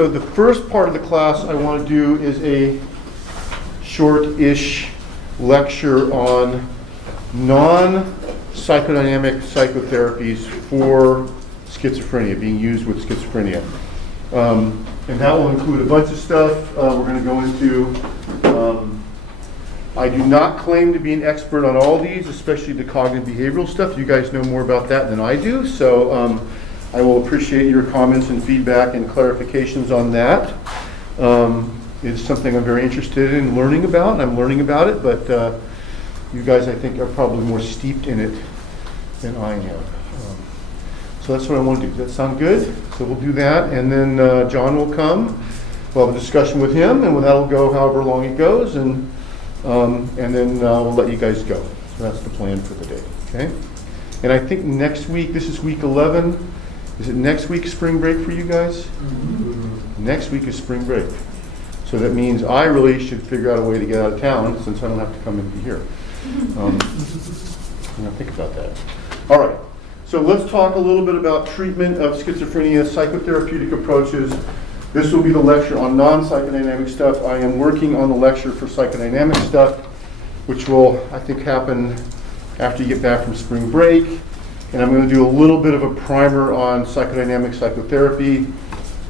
So the first part of the class I want to do is a short-ish lecture on non-psychodynamic psychotherapies for schizophrenia, being used with schizophrenia. And that will include a bunch of stuff we're going to go into. I do not claim to be an expert on all these, especially the cognitive behavioral stuff. You guys know more about that than I do, so I will appreciate your comments and feedback and clarifications on that. It's something I'm very interested in learning about, and I'm learning about it, but you guys, I think, are probably more steeped in it than I am. So that's what I want to do. Does that sound good? So we'll do that, and then John will come. We'll have a discussion with him, and that'll go however long it goes, and then we'll let you guys go. So that's the plan for the day, okay? And I think next week, this is week 11. Is it next week spring break for you guys? Mm-hmm. Next week is spring break. So that means I really should figure out a way to get out of town since I don't have to come and be here. Think about that. All right. So let's talk a little bit about treatment of schizophrenia, psychotherapeutic approaches. This will be the lecture on non-psychodynamic stuff. I am working on the lecture for psychodynamic stuff, which will, I think, happen after you get back from spring break. And I'm going to do a little bit of a primer on psychodynamic psychotherapy.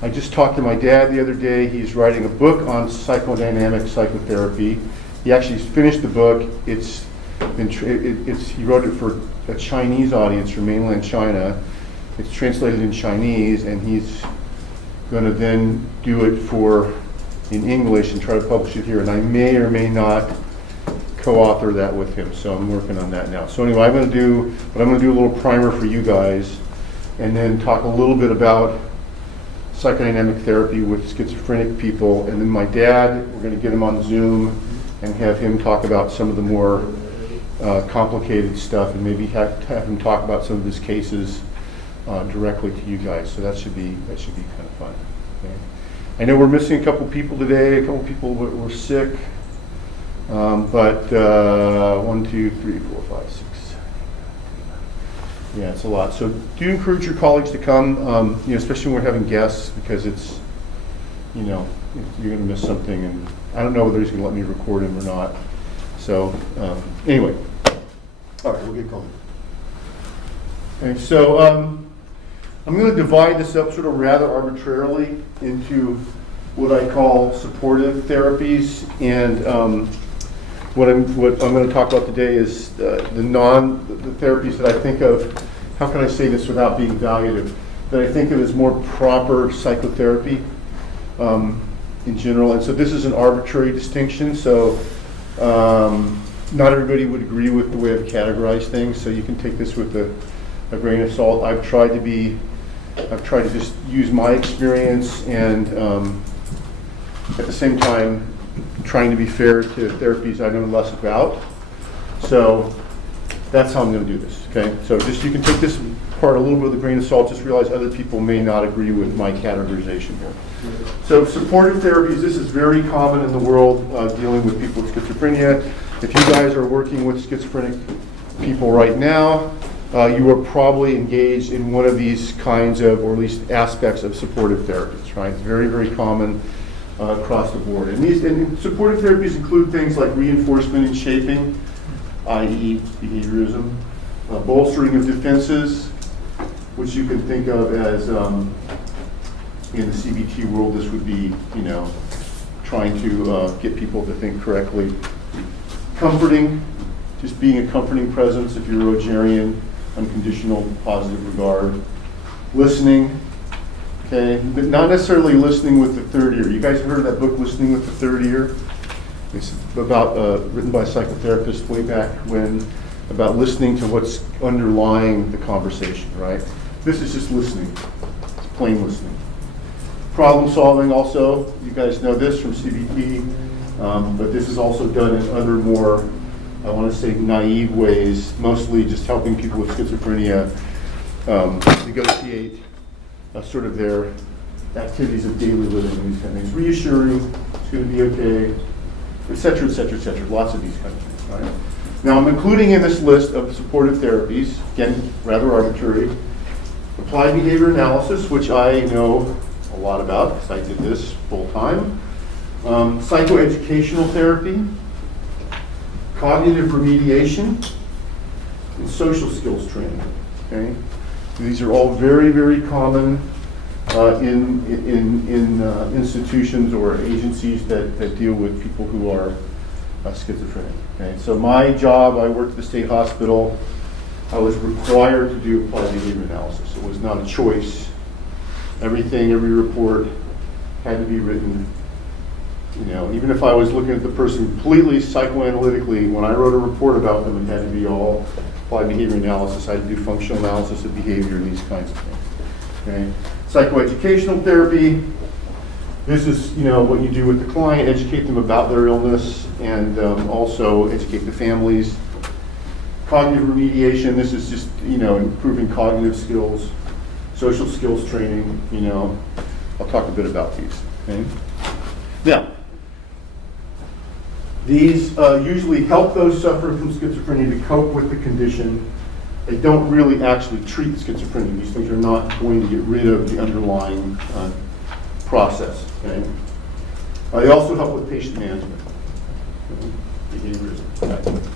I just talked to my dad the other day. He's writing a book on psychodynamic psychotherapy. He actually finished the book. He wrote it for a Chinese audience from mainland China. It's translated in Chinese, and he's going to then do it in English and try to publish it here. And I may or may not co-author that with him, so I'm working on that now. So anyway, I'm going to do a little primer for you guys, and then talk a little bit about psychodynamic therapy with schizophrenic people. And then my dad, we're going to get him on Zoom and have him talk about some of the more complicated stuff, and maybe have him talk about some of his cases directly to you guys. So that should be kind of fun. Okay. I know we're missing a couple people today. A couple people were sick, but 1, 2, 3, 4, 5, 6. Yeah, it's a lot. So do encourage your colleagues to come, especially when we're having guests, because it's, you're going to miss something, and I don't know whether he's going to let me record him or not. So anyway, all right, we'll get going. Okay, so I'm going to divide this up sort of rather arbitrarily into what I call supportive therapies, and what I'm going to talk about today is the therapies that I think of. How can I say this without being evaluative? That I think of as more proper psychotherapy in general. And so this is an arbitrary distinction. So not everybody would agree with the way I've categorized things. So you can take this with a grain of salt. I've tried to just use my experience, and at the same time trying to be fair to therapies I know less about. So that's how I'm going to do this, okay? So just, you can take this part a little bit with a grain of salt. Just realize other people may not agree with my categorization here. So supportive therapies, this is very common in the world dealing with people with schizophrenia. If you guys are working with schizophrenic people right now, you are probably engaged in one of these kinds of, or at least aspects of supportive therapies, right? It's very, very common across the board. And supportive therapies include things like reinforcement and shaping, i.e. behaviorism, bolstering of defenses, which you can think of as, in the CBT world, this would be, trying to get people to think correctly. Comforting, just being a comforting presence if you're Rogerian, unconditional positive regard. Listening, okay, but not necessarily listening with the third ear. You guys heard of that book, Listening with the Third Ear? It's about, written by a psychotherapist way back when, about listening to what's underlying the conversation, right? This is just listening. It's plain listening. Problem solving also, you guys know this from CBT, but this is also done in other more, I want to say, naive ways, mostly just helping people with schizophrenia negotiate sort of their activities of daily living and these kind of things. Reassuring, it's going to be okay, et cetera, et cetera, et cetera. Lots of these kind of things, right? Now, I'm including in this list of supportive therapies, again, rather arbitrary, applied behavior analysis, which I know a lot about because I did this full time. Psychoeducational therapy, cognitive remediation, and social skills training. Okay? These are all very, very common in institutions or agencies that deal with people who are schizophrenic. Okay? So my job, I worked at the state hospital. I was required to do applied behavior analysis. It was not a choice. Every report had to be written. You know, even if I was looking at the person completely psychoanalytically, when I wrote a report about them, it had to be all applied behavior analysis. I had to do functional analysis of behavior and these kinds of things. Okay? Psychoeducational therapy. This is, you know, what you do with the client, educate them about their illness, and also educate the families. Cognitive remediation. This is just, you know, improving cognitive skills. Social skills training. You know, I'll talk a bit about these. Okay? Now, these usually help those suffering from schizophrenia to cope with the condition. They don't really actually treat schizophrenia. These things are not going to get rid of the underlying process. Okay? They also help with patient management. Okay? Behaviorism. Okay.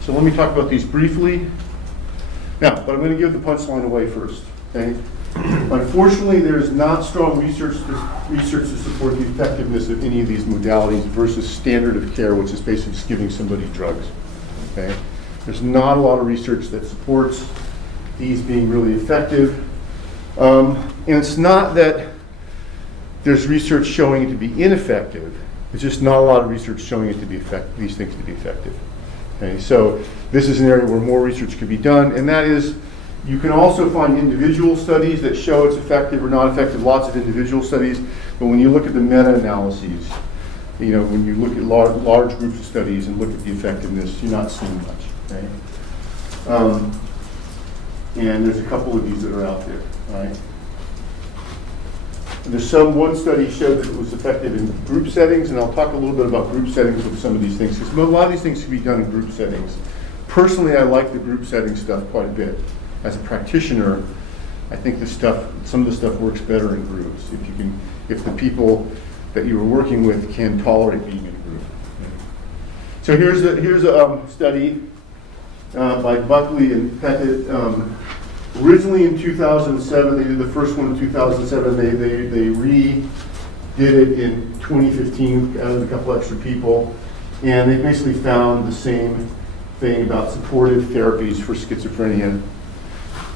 So let me talk about these briefly. Now, but I'm going to give the punchline away first. Okay? Unfortunately, there's not strong research to support the effectiveness of any of these modalities versus standard of care, which is basically just giving somebody drugs. Okay? There's not a lot of research that supports these being really effective. And it's not that there's research showing it to be ineffective. There's just not a lot of research showing it to be these things to be effective. Okay? So this is an area where more research could be done, and that is, you can also find individual studies that show it's effective or not effective, lots of individual studies, but when you look at the meta-analyses, you know, when you look at large groups of studies and look at the effectiveness, you're not seeing much. Okay? And there's a couple of these that are out there. Right? There's one study showed that it was effective in group settings, and I'll talk a little bit about group settings with some of these things, because a lot of these things can be done in group settings. Personally, I like the group setting stuff quite a bit. As a practitioner, I think some of the stuff works better in groups if the people that you were working with can tolerate being in a group. So here's a study by Buckley and Pettit. Originally in 2007, they did the first one in 2007. They redid it in 2015, added a couple extra people, and they basically found the same thing about supportive therapies for schizophrenia.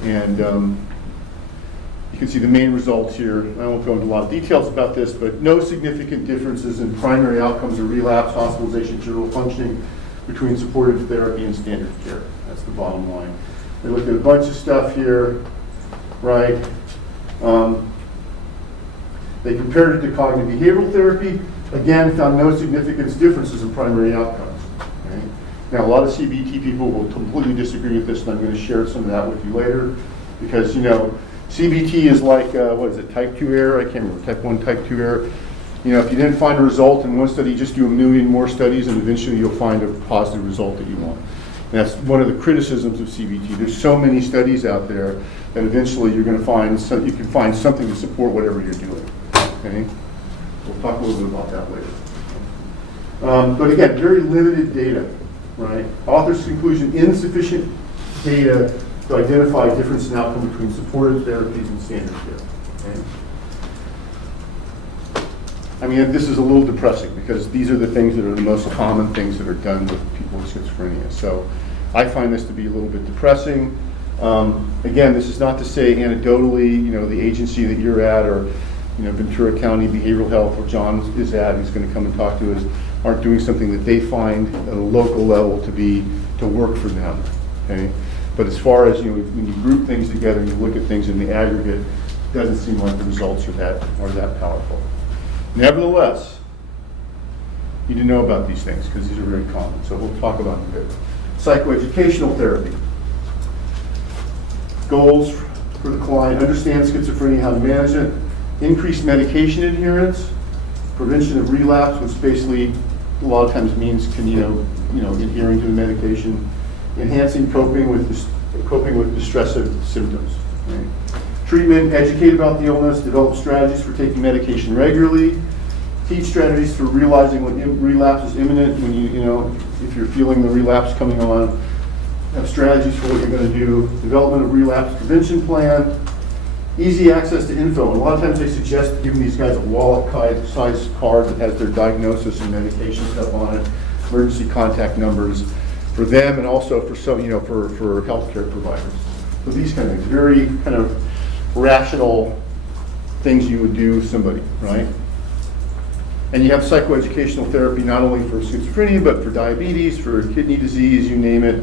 And you can see the main results here. I won't go into a lot of details about this, but no significant differences in primary outcomes of relapse, hospitalization, general functioning between supportive therapy and standard care. That's the bottom line. They looked at a bunch of stuff here, right? They compared it to cognitive behavioral therapy. Again, found no significant differences in primary outcomes. Okay? Now, a lot of CBT people will completely disagree with this, and I'm going to share some of that with you later, because, you know, CBT is like, what is it, type 2 error? I can't remember, type 1, type 2 error. You know, if you didn't find a result in one study, just do a million more studies, and eventually you'll find a positive result that you want. And that's one of the criticisms of CBT. There's so many studies out there that eventually you're going to find, you can find something to support whatever you're doing. Okay? We'll talk a little bit about that later. But again, very limited data, right? Author's conclusion, insufficient data to identify a difference in outcome between supportive therapies and standard care. Okay? I mean, this is a little depressing because these are the things that are the most common things that are done with people with schizophrenia. So I find this to be a little bit depressing. Again, this is not to say anecdotally, you know, the agency that you're at, or, you know, Ventura County Behavioral Health, where John is at, who's going to come and talk to us, aren't doing something that they find at a local level to work for them. Okay? But as far as, you know, when you group things together and you look at things in the aggregate, it doesn't seem like the results are that powerful. Nevertheless, you need to know about these things because these are very common. So we'll talk about them a bit. Psychoeducational therapy. Goals for the client: understand schizophrenia, how to manage it, increase medication adherence, prevention of relapse, which basically a lot of times means adhering to the medication, enhancing coping with distressive symptoms. Right? Treatment, educate about the illness, develop strategies for taking medication regularly, teach strategies for realizing when relapse is imminent, when if you're feeling the relapse coming on, have strategies for what you're going to do, development of relapse prevention plan, easy access to info. And a lot of times they suggest giving these guys a wallet-sized card that has their diagnosis and medication stuff on it, emergency contact numbers for them and also for some, for healthcare providers. So these kind of things, very kind of rational things you would do with somebody, right? And you have psychoeducational therapy not only for schizophrenia, but for diabetes, for kidney disease, you name it.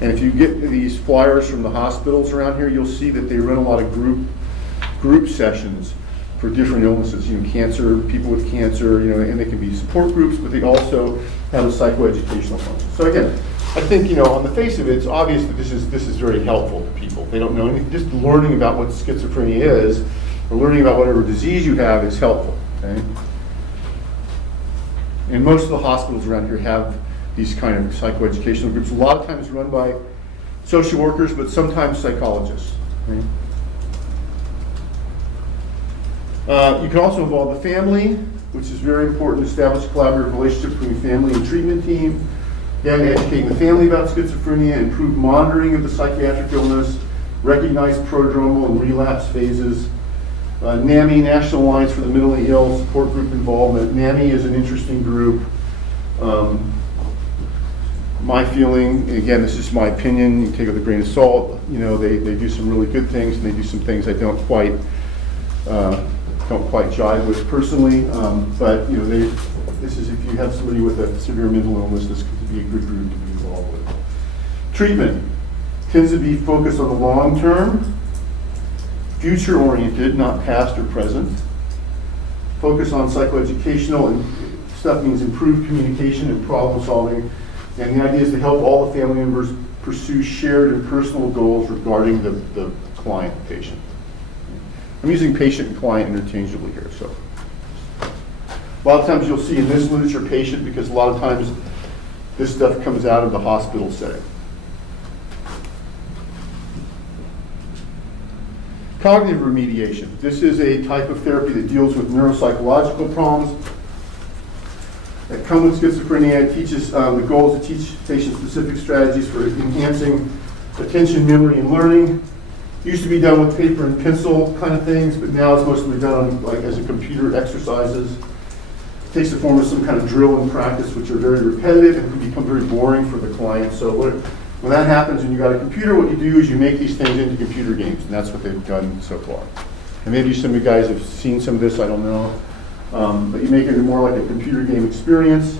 And if you get these flyers from the hospitals around here, you'll see that they run a lot of group sessions for different illnesses. Cancer, people with cancer, and they can be support groups, but they also have a psychoeducational function. So again, I think, on the face of it, it's obvious that this is very helpful to people. They don't know anything. Just learning about what schizophrenia is, or learning about whatever disease you have is helpful, okay? And most of the hospitals around here have these kind of psychoeducational groups, a lot of times run by social workers, but sometimes psychologists. Okay? You can also involve the family, which is very important to establish a collaborative relationship between family and treatment team. Again, educating the family about schizophrenia, improve monitoring of the psychiatric illness, recognize prodromal and relapse phases. NAMI, National Alliance for the Mentally Ill, support group involvement. NAMI is an interesting group. My feeling, and again, this is my opinion, you can take it with a grain of salt, they do some really good things and they do some things I don't quite jive with personally, but this is if you have somebody with a severe mental illness, this could be a good group to be involved with. Treatment tends to be focused on the long term, future oriented, not past or present. Focus on psychoeducational and stuff means improved communication and problem solving. And the idea is to help all the family members pursue shared and personal goals regarding the client, patient. I'm using patient and client interchangeably here. So a lot of times you'll see in this literature patient because a lot of times this stuff comes out of the hospital setting. Cognitive remediation. This is a type of therapy that deals with neuropsychological problems that come with schizophrenia. It teaches, the goal is to teach patients specific strategies for enhancing attention, memory, and learning. Used to be done with paper and pencil kind of things, but now it's mostly done as a computer exercises. It takes the form of some kind of drill and practice, which are very repetitive and can become very boring for the client. So when that happens and you've got a computer, what you do is you make these things into computer games, and that's what they've done so far. And maybe some of you guys have seen some of this, I don't know. But you make it more like a computer game experience.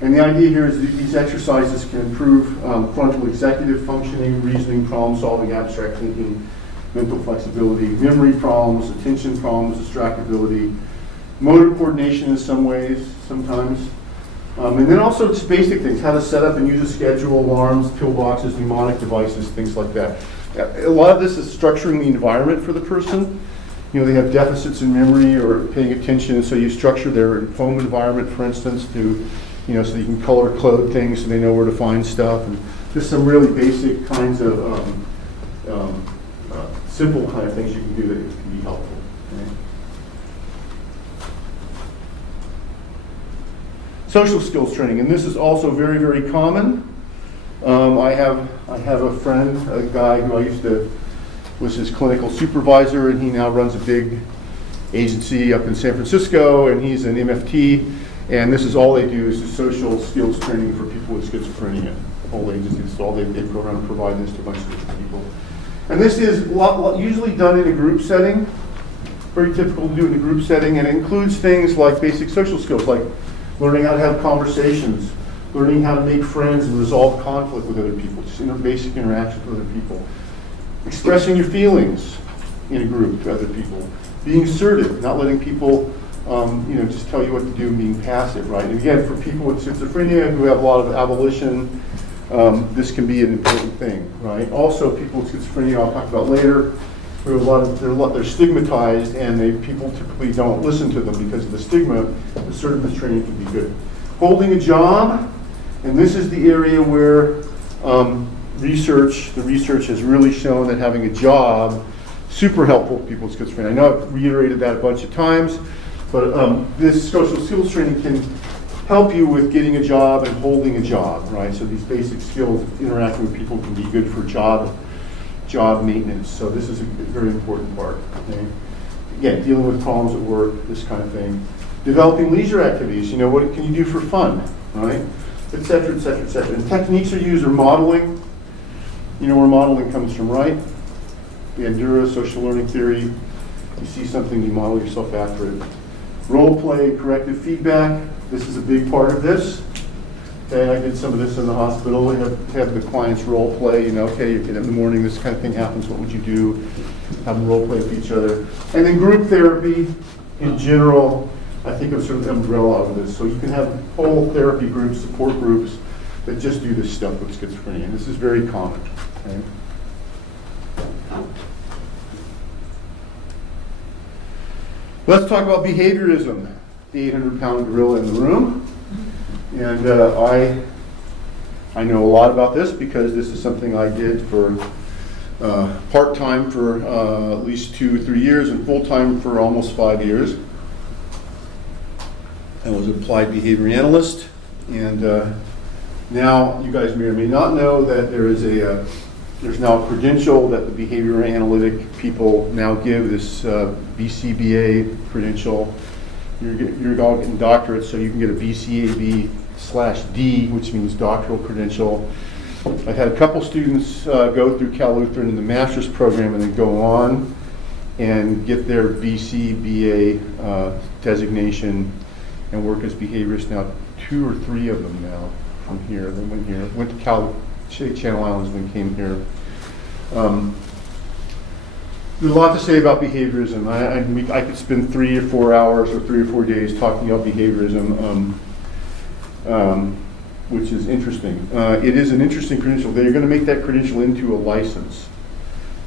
And the idea here is that these exercises can improve frontal executive functioning, reasoning, problem solving, abstract thinking, mental flexibility, memory problems, attention problems, distractibility, motor coordination in some ways, sometimes. And then also just basic things, how to set up and use a schedule, alarms, pillboxes, mnemonic devices, things like that. A lot of this is structuring the environment for the person. They have deficits in memory or paying attention, so you structure their home environment, for instance, to, so that you can color code things so they know where to find stuff. And just some really basic kinds of simple kind of things you can do that can be helpful. Okay? Social skills training, and this is also very, very common. I have a friend, a guy who was his clinical supervisor, and he now runs a big agency up in San Francisco, and he's an MFT, and this is all they do is social skills training for people with schizophrenia. The whole agency, this is all they go around and provide this to a bunch of different people. And this is usually done in a group setting, very typical to do in a group setting, and it includes things like basic social skills, like learning how to have conversations, learning how to make friends and resolve conflict with other people, just basic interactions with other people. Expressing your feelings in a group to other people. Being assertive, not letting people just tell you what to do and being passive, right? And again, for people with schizophrenia who have a lot of abolition, this can be an important thing, right? Also, people with schizophrenia, I'll talk about later, who have they're stigmatized, and people typically don't listen to them because of the stigma. Assertiveness training can be good. Holding a job, and this is the area where the research has really shown that having a job super helpful for people with schizophrenia. I know I've reiterated that a bunch of times, but this social skills training can help you with getting a job and holding a job, right? So these basic skills of interacting with people can be good for job maintenance. So this is a very important part. Okay? Again, dealing with problems at work, this kind of thing. Developing leisure activities, you know, what can you do for fun, right? Et cetera, et cetera, et cetera. And techniques are used are modeling. You know where modeling comes from, right? The Andura social learning theory. You see something, you model yourself after it. Role play, corrective feedback. This is a big part of this. Okay, I did some of this in the hospital. We have the clients role play, you know, okay, in the morning this kind of thing happens, what would you do? Have them role play with each other. And then group therapy in general, I think of sort of the umbrella of this. So you can have whole therapy groups, support groups that just do this stuff with schizophrenia. And this is very common. Okay? Let's talk about behaviorism, the 800-pound gorilla in the room. And I know a lot about this because this is something I did for part-time for at least 2 or 3 years and full-time for almost 5 years. I was an applied behavior analyst, and now you guys may or may not know that there's now a credential that the behavior analytic people now give, this BCBA credential. You're all getting doctorates, so you can get a BCAB/D, which means doctoral credential. I've had a couple students go through Cal Lutheran in the master's program and then go on and get their BCBA designation and work as behaviorists now. 2 or 3 of them now from here. They went to Channel Islands and then came here. There's a lot to say about behaviorism. I could spend 3 or 4 hours or 3 or 4 days talking about behaviorism, which is interesting. It is an interesting credential. They're going to make that credential into a license.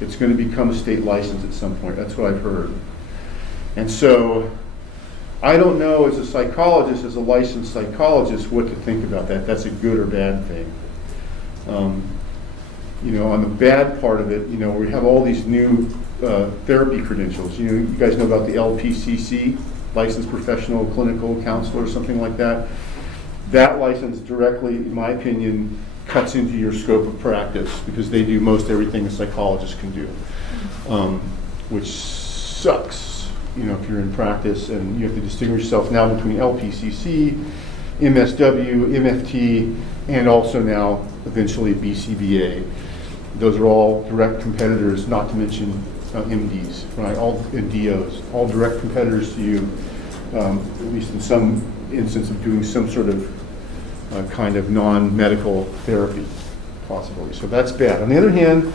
It's going to become a state license at some point. That's what I've heard. And so I don't know as a psychologist, as a licensed psychologist, what to think about that. That's a good or bad thing. You know, on the bad part of it, you know, we have all these new therapy credentials. You know, you guys know about the LPCC, Licensed Professional Clinical Counselor, or something like that. That license directly, in my opinion, cuts into your scope of practice because they do most everything a psychologist can do, which sucks, you know, if you're in practice and you have to distinguish yourself now between LPCC, MSW, MFT, and also now eventually BCBA. Those are all direct competitors, not to mention MDs, right? All and DOs, all direct competitors to you, at least in some instance of doing some sort of kind of non-medical therapy, possibly. So that's bad. On the other hand,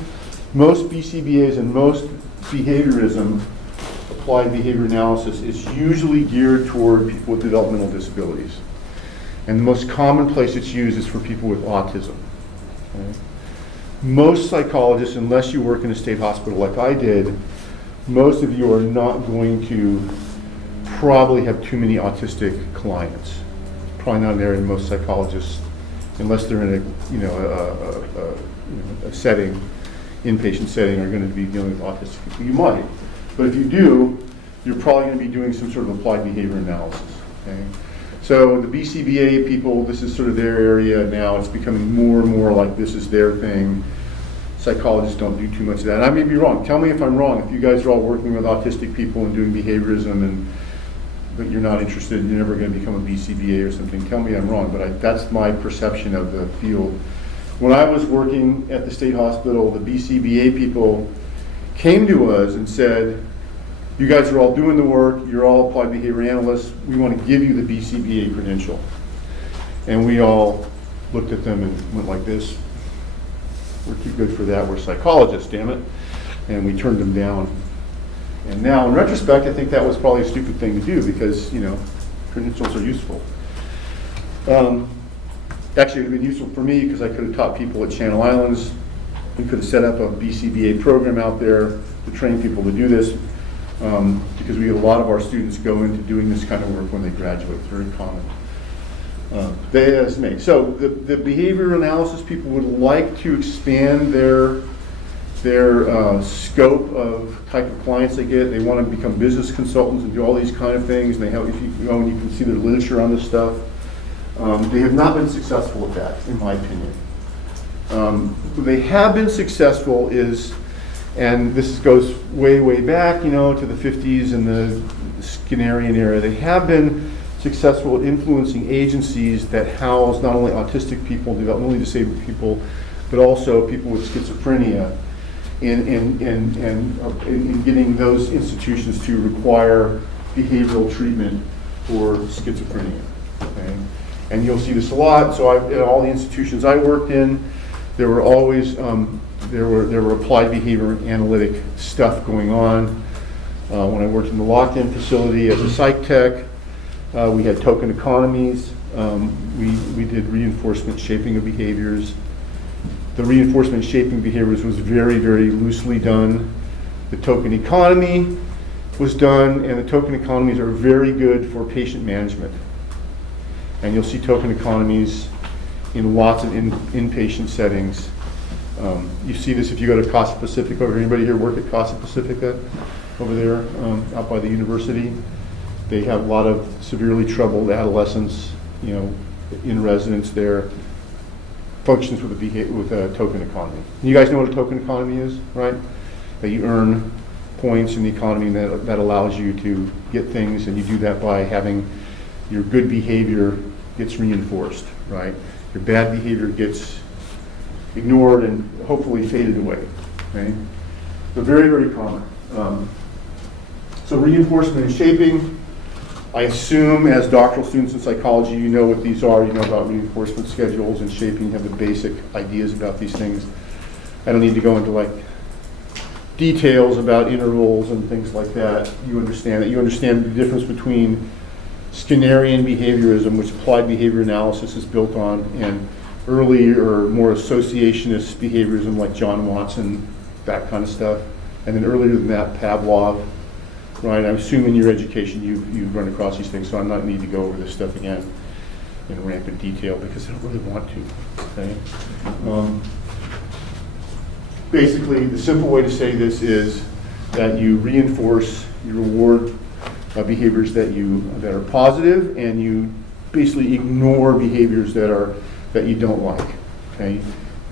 most BCBAs and most behaviorism, applied behavior analysis, is usually geared toward people with developmental disabilities. And the most common place it's used is for people with autism. Okay? Most psychologists, unless you work in a state hospital like I did, most of you are not going to probably have too many autistic clients. Probably not an area most psychologists, unless they're in a setting, inpatient setting, are going to be dealing with autistic people. You might, but if you do, you're probably going to be doing some sort of applied behavior analysis. Okay? So the BCBA people, this is sort of their area now. It's becoming more and more like this is their thing. Psychologists don't do too much of that. And I may be wrong. Tell me if I'm wrong. If you guys are all working with autistic people and doing behaviorism, but you're not interested, you're never going to become a BCBA or something, tell me I'm wrong. But that's my perception of the field. When I was working at the state hospital, the BCBA people came to us and said, you guys are all doing the work, you're all applied behavior analysts, we want to give you the BCBA credential. And we all looked at them and went like this, we're too good for that, we're psychologists, damn it. And we turned them down. And now, in retrospect, I think that was probably a stupid thing to do because, you know, credentials are useful. Actually, it would have been useful for me because I could have taught people at Channel Islands. We could have set up a BCBA program out there to train people to do this. Because we get a lot of our students go into doing this kind of work when they graduate. It's very common. So the behavior analysis people would like to expand their their scope of type of clients they get. They want to become business consultants and do all these kind of things. And they have, if you go and you can see their literature on this stuff. They have not been successful at that, in my opinion. They have been successful is, and this goes way, way back, to the 50s and the Skinnerian era. They have been successful at influencing agencies that house not only autistic people, developmentally disabled people, but also people with schizophrenia, in getting those institutions to require behavioral treatment for schizophrenia. Okay? And you'll see this a lot. So in all the institutions I worked in, there were always there were applied behavior analytic stuff going on. When I worked in the locked-in facility as a psych tech, we had token economies. We did reinforcement shaping of behaviors. The reinforcement shaping behaviors was very, very loosely done. The token economy was done, and the token economies are very good for patient management. And you'll see token economies in lots of inpatient settings. You see this if you go to Casa Pacifica. Anybody here work at Casa Pacifica over there out by the university? They have a lot of severely troubled adolescents, in residence there. Functions with a token economy. You guys know what a token economy is, right? That you earn points in the economy that allows you to get things, and you do that by having your good behavior gets reinforced, right? Your bad behavior gets ignored and hopefully faded away, okay? So very, very common. So reinforcement and shaping, I assume as doctoral students in psychology, you know what these are. You know about reinforcement schedules and shaping. You have the basic ideas about these things. I don't need to go into details about intervals and things like that. You understand that. You understand the difference between Skinnerian behaviorism, which applied behavior analysis is built on, and early or more associationist behaviorism like John Watson, that kind of stuff. And then earlier than that, Pavlov. Right, I'm assuming in your education you've run across these things, so I'm not need to go over this stuff again in rampant detail because I don't really want to. Okay. Basically, the simple way to say this is that you reinforce, you reward behaviors that are positive, and you basically ignore behaviors that you don't like. Okay,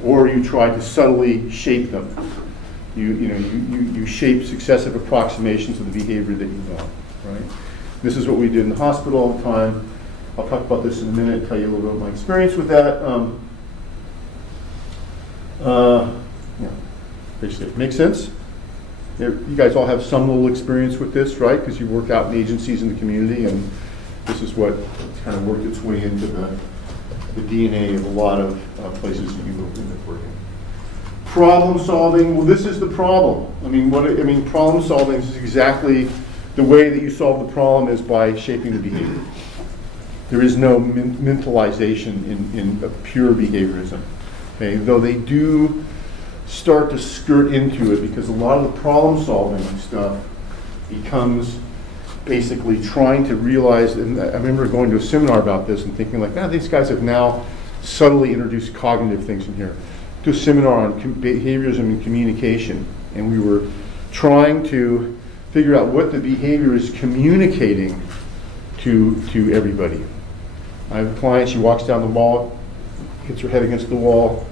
or you try to subtly shape them. You shape successive approximations of the behavior that you want, right? This is what we did in the hospital all the time. I'll talk about this in a minute, tell you a little bit of my experience with that. Basically, make sense? You guys all have some little experience with this, right? Because you work out in agencies in the community, and this is what kind of worked its way into the DNA of a lot of places that you end up working. Problem solving, well, this is the problem. Problem solving is exactly the way that you solve the problem is by shaping the behavior. There is no mentalization in pure behaviorism. Okay? Though they do start to skirt into it, because a lot of the problem solving stuff becomes basically trying to realize, and I remember going to a seminar about this and thinking these guys have now subtly introduced cognitive things in here. To a seminar on behaviorism and communication, and we were trying to figure out what the behavior is communicating to everybody. I have a client, she walks down the wall, hits her head against the wall.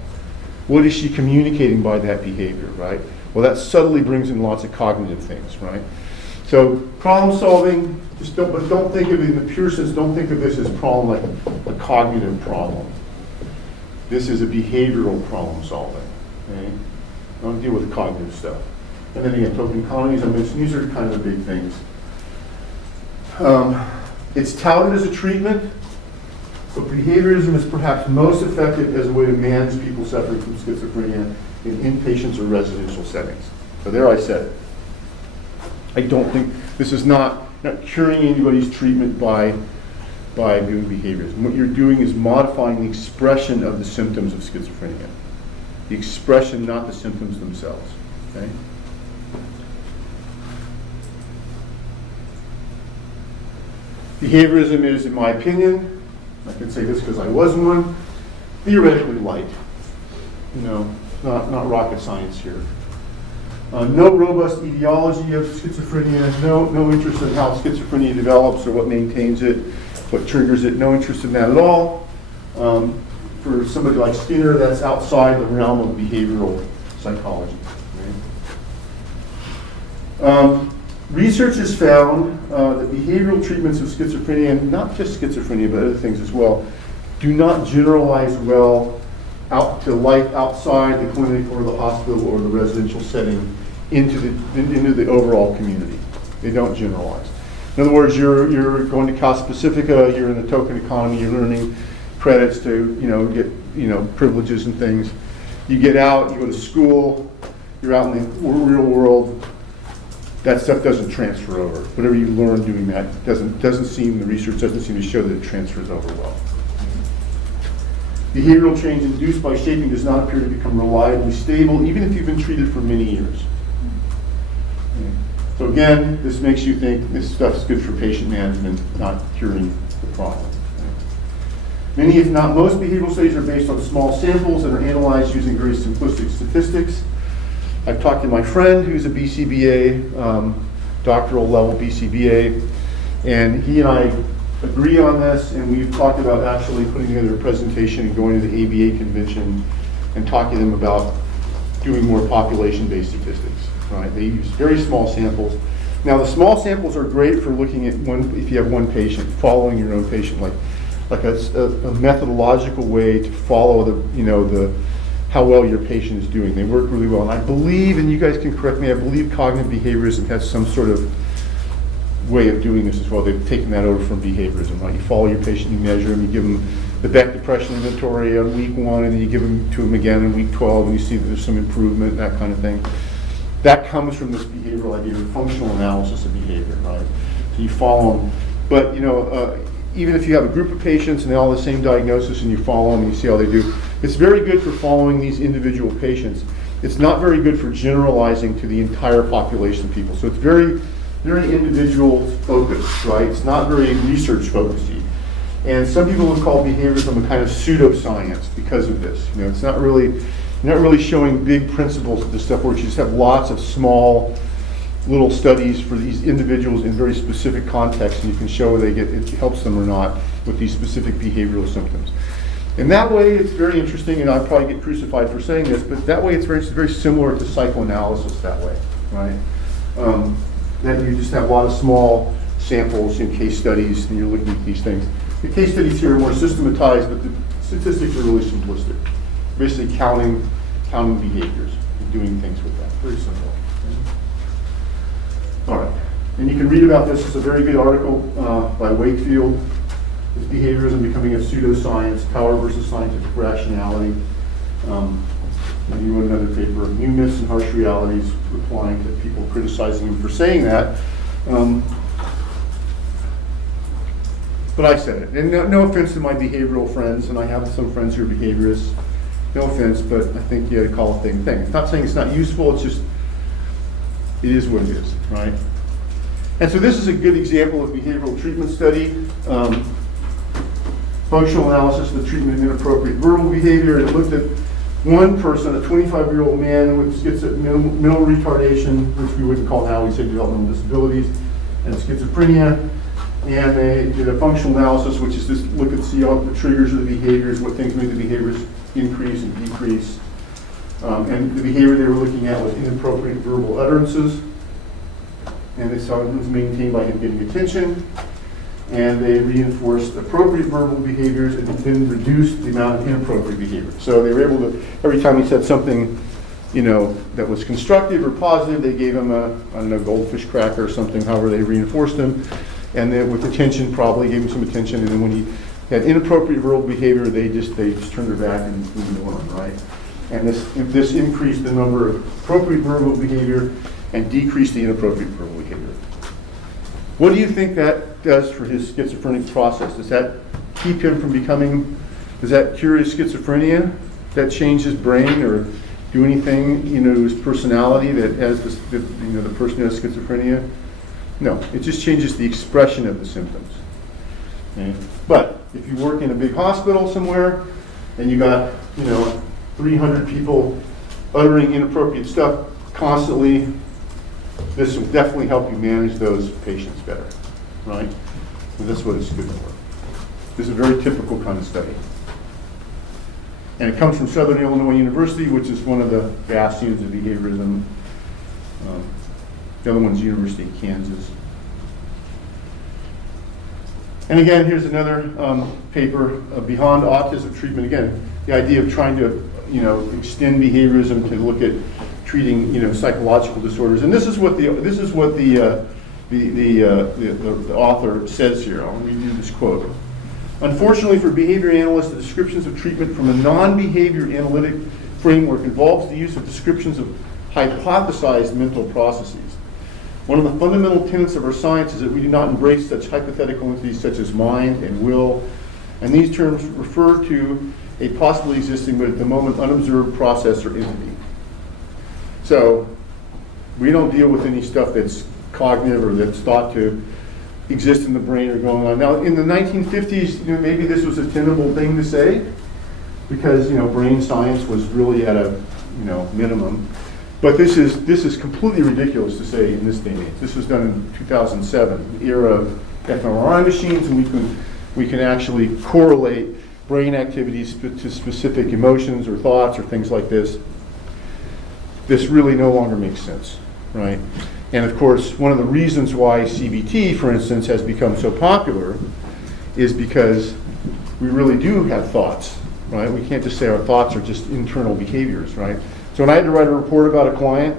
What is she communicating by that behavior, right? Well, that subtly brings in lots of cognitive things, right? So problem solving, don't think of it in the pure sense, don't think of this as problem like a cognitive problem. This is a behavioral problem solving. Okay? Don't deal with the cognitive stuff. And then again, token economies, I mentioned, these are kind of the big things. It's touted as a treatment, but behaviorism is perhaps most effective as a way to manage people suffering from schizophrenia in inpatients or residential settings. So there I said it. I don't think, this is not curing anybody's treatment by doing behaviors. What you're doing is modifying the expression of the symptoms of schizophrenia. The expression, not the symptoms themselves. Okay? Behaviorism is, in my opinion, I can say this because I was one, theoretically light. Not rocket science here. No robust etiology of schizophrenia, no interest in how schizophrenia develops or what maintains it, what triggers it, no interest in that at all. For somebody like Skinner, that's outside the realm of behavioral psychology. Right? Research has found that behavioral treatments of schizophrenia, and not just schizophrenia, but other things as well, do not generalize well out to life outside the clinic or the hospital or the residential setting into the overall community. They don't generalize. In other words, you're going to Cal Pacifica, you're in the token economy, you're learning credits to get privileges and things. You get out, you go to school, you're out in the real world. That stuff doesn't transfer over. Whatever you learn doing that doesn't seem, the research doesn't seem to show that it transfers over well. Behavioral change induced by shaping does not appear to become reliably stable, even if you've been treated for many years. Okay. So again, this makes you think this stuff is good for patient management, not curing the problem. Okay. Many, if not most, behavioral studies are based on small samples and are analyzed using very simplistic statistics. I've talked to my friend who's a BCBA, doctoral level BCBA, and he and I agree on this, and we've talked about actually putting together a presentation and going to the ABA convention and talking to them about doing more population-based statistics. Right? They use very small samples. Now, the small samples are great for looking at if you have one patient, following your own patient, like a methodological way to follow the how well your patient is doing. They work really well. And I believe, and you guys can correct me, I believe cognitive behaviorism has some sort of way of doing this as well. They've taken that over from behaviorism, right? You follow your patient, you measure them, you give them the Beck Depression Inventory on week 1, and then you give them to them again in week 12, and you see that there's some improvement, that kind of thing. That comes from this behavioral idea of functional analysis of behavior, right? So you follow them. But, even if you have a group of patients and they all have the same diagnosis and you follow them and you see how they do, it's very good for following these individual patients. It's not very good for generalizing to the entire population of people. So it's very, very individual focused, right? It's not very research focused. And some people would call behaviorism a kind of pseudoscience because of this. It's not really showing big principles of this stuff where you just have lots of small little studies for these individuals in very specific contexts, and you can show whether it helps them or not with these specific behavioral symptoms. And that way it's very interesting, and I'll probably get crucified for saying this, but that way it's very similar to psychoanalysis that way, right? That you just have a lot of small samples in case studies, and you're looking at these things. The case studies here are more systematized, but the statistics are really simplistic. Basically counting behaviors and doing things with that. Very simple. All right, and you can read about this. It's a very good article by Wakefield. Is behaviorism becoming a pseudoscience? Power versus scientific rationality. And he wrote another paper, New Myths and Harsh Realities, replying to people criticizing him for saying that. But I said it. And no offense to my behavioral friends, and I have some friends who are behaviorists. No offense, but I think you got to call a thing. It's not saying it's not useful, it's just, it is what it is, right? And so this is a good example of behavioral treatment study. Functional analysis of the treatment of inappropriate verbal behavior. It looked at one person, a 25-year-old man with mental retardation, which we wouldn't call now, we say developmental disabilities, and schizophrenia. And they did a functional analysis, which is just look and see all the triggers of the behaviors, what things made the behaviors increase and decrease. And the behavior they were looking at was inappropriate verbal utterances. And they saw it was maintained by him getting attention. And they reinforced appropriate verbal behaviors and then reduced the amount of inappropriate behavior. So they were able to, every time he said something, that was constructive or positive, they gave him a goldfish cracker or something, however they reinforced him. And then with attention, probably gave him some attention. And then when he had inappropriate verbal behavior, they just turned their back and moved on, right? And this increased the number of appropriate verbal behavior and decreased the inappropriate verbal behavior. What do you think that does for his schizophrenic process? Does that keep him from does that cure his schizophrenia? Does that change his brain or do anything, to his personality that has the person who has schizophrenia? No, it just changes the expression of the symptoms. Okay? But if you work in a big hospital somewhere and you got, 300 people uttering inappropriate stuff constantly, this will definitely help you manage those patients better, right? So that's what it's good for. This is a very typical kind of study. And it comes from Southern Illinois University, which is one of the bastions of behaviorism. The other one's University of Kansas. And again, here's another paper, Beyond Autism Treatment. Again, the idea of trying to, extend behaviorism to look at treating, psychological disorders. And this is what the author says here. I'll read you this quote. Unfortunately for behavior analysts, the descriptions of treatment from a non-behavior analytic framework involves the use of descriptions of hypothesized mental processes. One of the fundamental tenets of our science is that we do not embrace such hypothetical entities such as mind and will, and these terms refer to a possibly existing but at the moment unobserved process or entity. So we don't deal with any stuff that's cognitive or that's thought to exist in the brain or going on. Now, in the 1950s, maybe this was a tenable thing to say because brain science was really at a minimum. But this is completely ridiculous to say in this day and age. This was done in 2007, the era of fMRI machines, and we can actually correlate brain activities to specific emotions or thoughts or things like this. This really no longer makes sense, right? And of course, one of the reasons why CBT, for instance, has become so popular is because we really do have thoughts, right? We can't just say our thoughts are just internal behaviors, right? So when I had to write a report about a client,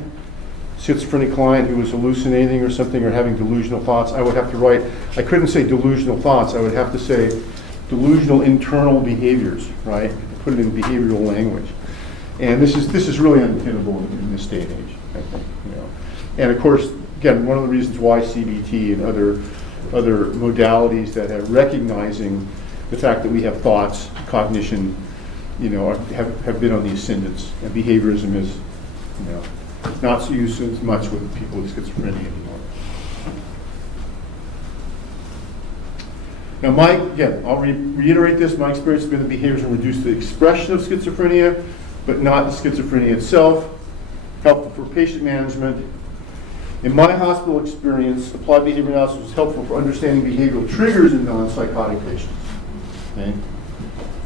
schizophrenic client who was hallucinating or something or having delusional thoughts, I would have to write, I couldn't say delusional thoughts, I would have to say delusional internal behaviors, right? Put it in behavioral language. And this is really untenable in this day and age, I think, And of course, again, one of the reasons why CBT and other modalities that are recognizing the fact that we have thoughts, cognition, have been on the ascendance. And behaviorism is, not used as much with people with schizophrenia anymore. Now, I'll reiterate this. My experience has been that behaviorism reduced the expression of schizophrenia, but not the schizophrenia itself. Helpful for patient management. In my hospital experience, applied behavior analysis was helpful for understanding behavioral triggers in non-psychotic patients. Okay?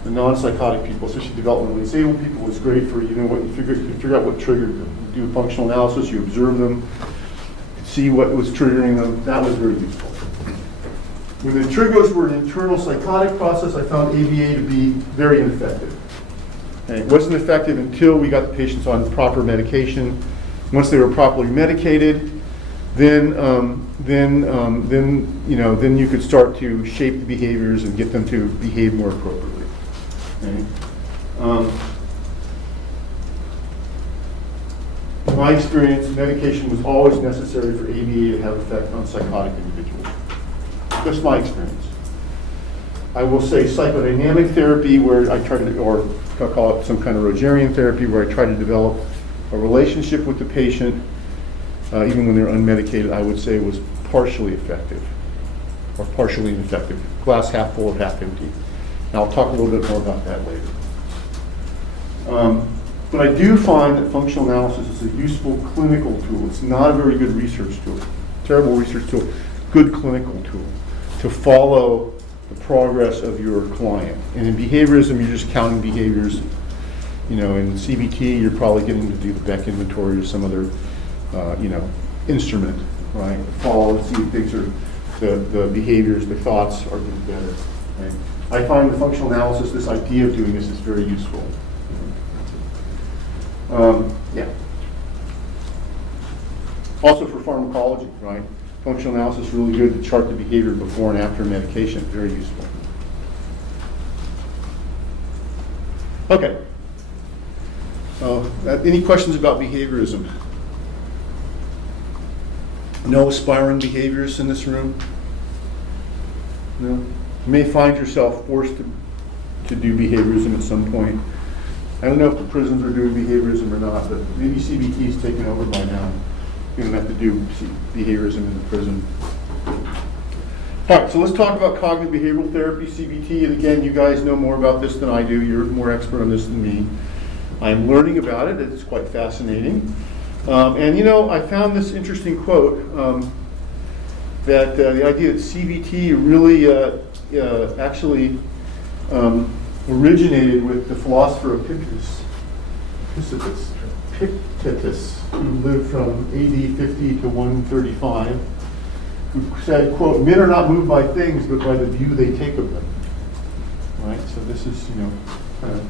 The non-psychotic people, especially developmentally disabled people, was great for you figure out what triggered them. You do functional analysis, you observe them, see what was triggering them. That was very useful. When the triggers were an internal psychotic process, I found ABA to be very ineffective. Okay? It wasn't effective until we got the patients on proper medication. Once they were properly medicated, then you could start to shape the behaviors and get them to behave more appropriately. Okay. In my experience, medication was always necessary for ABA to have effect on psychotic individuals. That's my experience. I will say psychodynamic therapy, where I try to, or I'll call it some kind of Rogerian therapy, where I try to develop a relationship with the patient, even when they're unmedicated, I would say was partially effective, or partially ineffective. Glass half full or half empty. And I'll talk a little bit more about that later. But I do find that functional analysis is a useful clinical tool. It's not a very good research tool. Terrible research tool. Good clinical tool to follow the progress of your client. And in behaviorism, you're just counting behaviors. In CBT, you're probably getting to do the Beck inventory or some other, instrument, right? Follow and see if things are, the behaviors, the thoughts are getting better. Right? I find the functional analysis, this idea of doing this is very useful. Also for pharmacology, right? Functional analysis is really good to chart the behavior before and after medication. Very useful. Okay. Any questions about behaviorism? No aspiring behaviorists in this room? No? You may find yourself forced to do behaviorism at some point. I don't know if the prisons are doing behaviorism or not, but maybe CBT is taken over by now. You don't have to do behaviorism in the prison. All right, so let's talk about cognitive behavioral therapy, CBT. And again, you guys know more about this than I do. You're more expert on this than me. I'm learning about it. It's quite fascinating. And you know, I found this interesting quote that the idea that CBT really actually originated with the philosopher Epictetus, who lived from AD 50 to 135, who said, quote, "Men are not moved by things, but by the view they take of them." Right? So this is, you know, kind of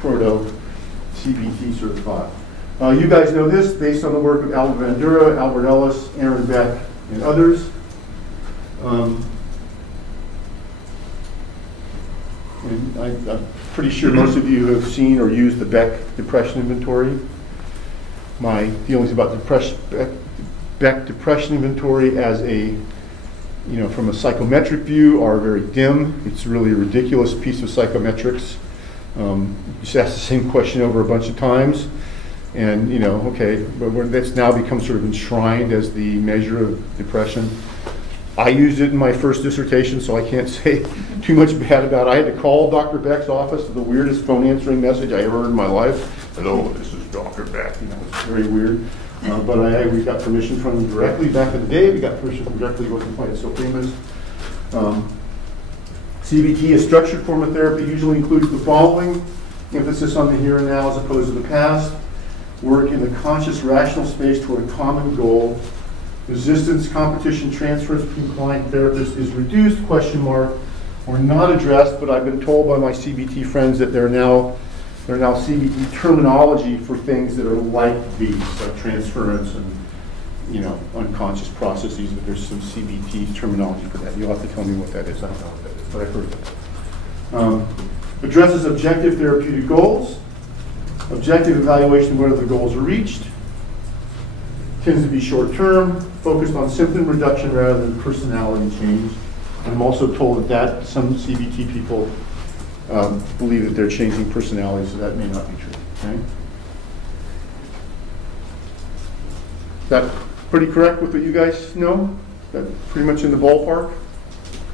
proto-CBT sort of thought. You guys know this based on the work of Albert Bandura, Albert Ellis, Aaron Beck, and others. And I'm pretty sure most of you have seen or used the Beck Depression Inventory. My feelings about Beck Depression Inventory as a, you know, from a psychometric view are very dim. It's really a ridiculous piece of psychometrics. You just ask the same question over a bunch of times. And, you know, okay, but that's now become sort of enshrined as the measure of depression. I used it in my first dissertation, so I can't say too much bad about it. I had to call Dr. Beck's office with the weirdest phone answering message I ever heard in my life. "Hello, this is Dr. Beck." You know, it's very weird. But we got permission from him directly back in the day. We got permission from directly, he wasn't quite so famous. CBT, a structured form of therapy, usually includes the following: emphasis on the here and now as opposed to the past, work in the conscious rational space toward a common goal, resistance, competition, transference between client and therapist is reduced, or not addressed, but I've been told by my CBT friends that they're now CBT terminology for things that are like these, like transference and, you know, unconscious processes, but there's some CBT terminology for that. You'll have to tell me what that is. I don't know what that is, but I've heard that. Addresses objective therapeutic goals, objective evaluation of whether the goals are reached, tends to be short-term, focused on symptom reduction rather than personality change. I'm also told that some CBT people believe that they're changing personalities, so that may not be true. Okay? Is that pretty correct with what you guys know? Is that pretty much in the ballpark?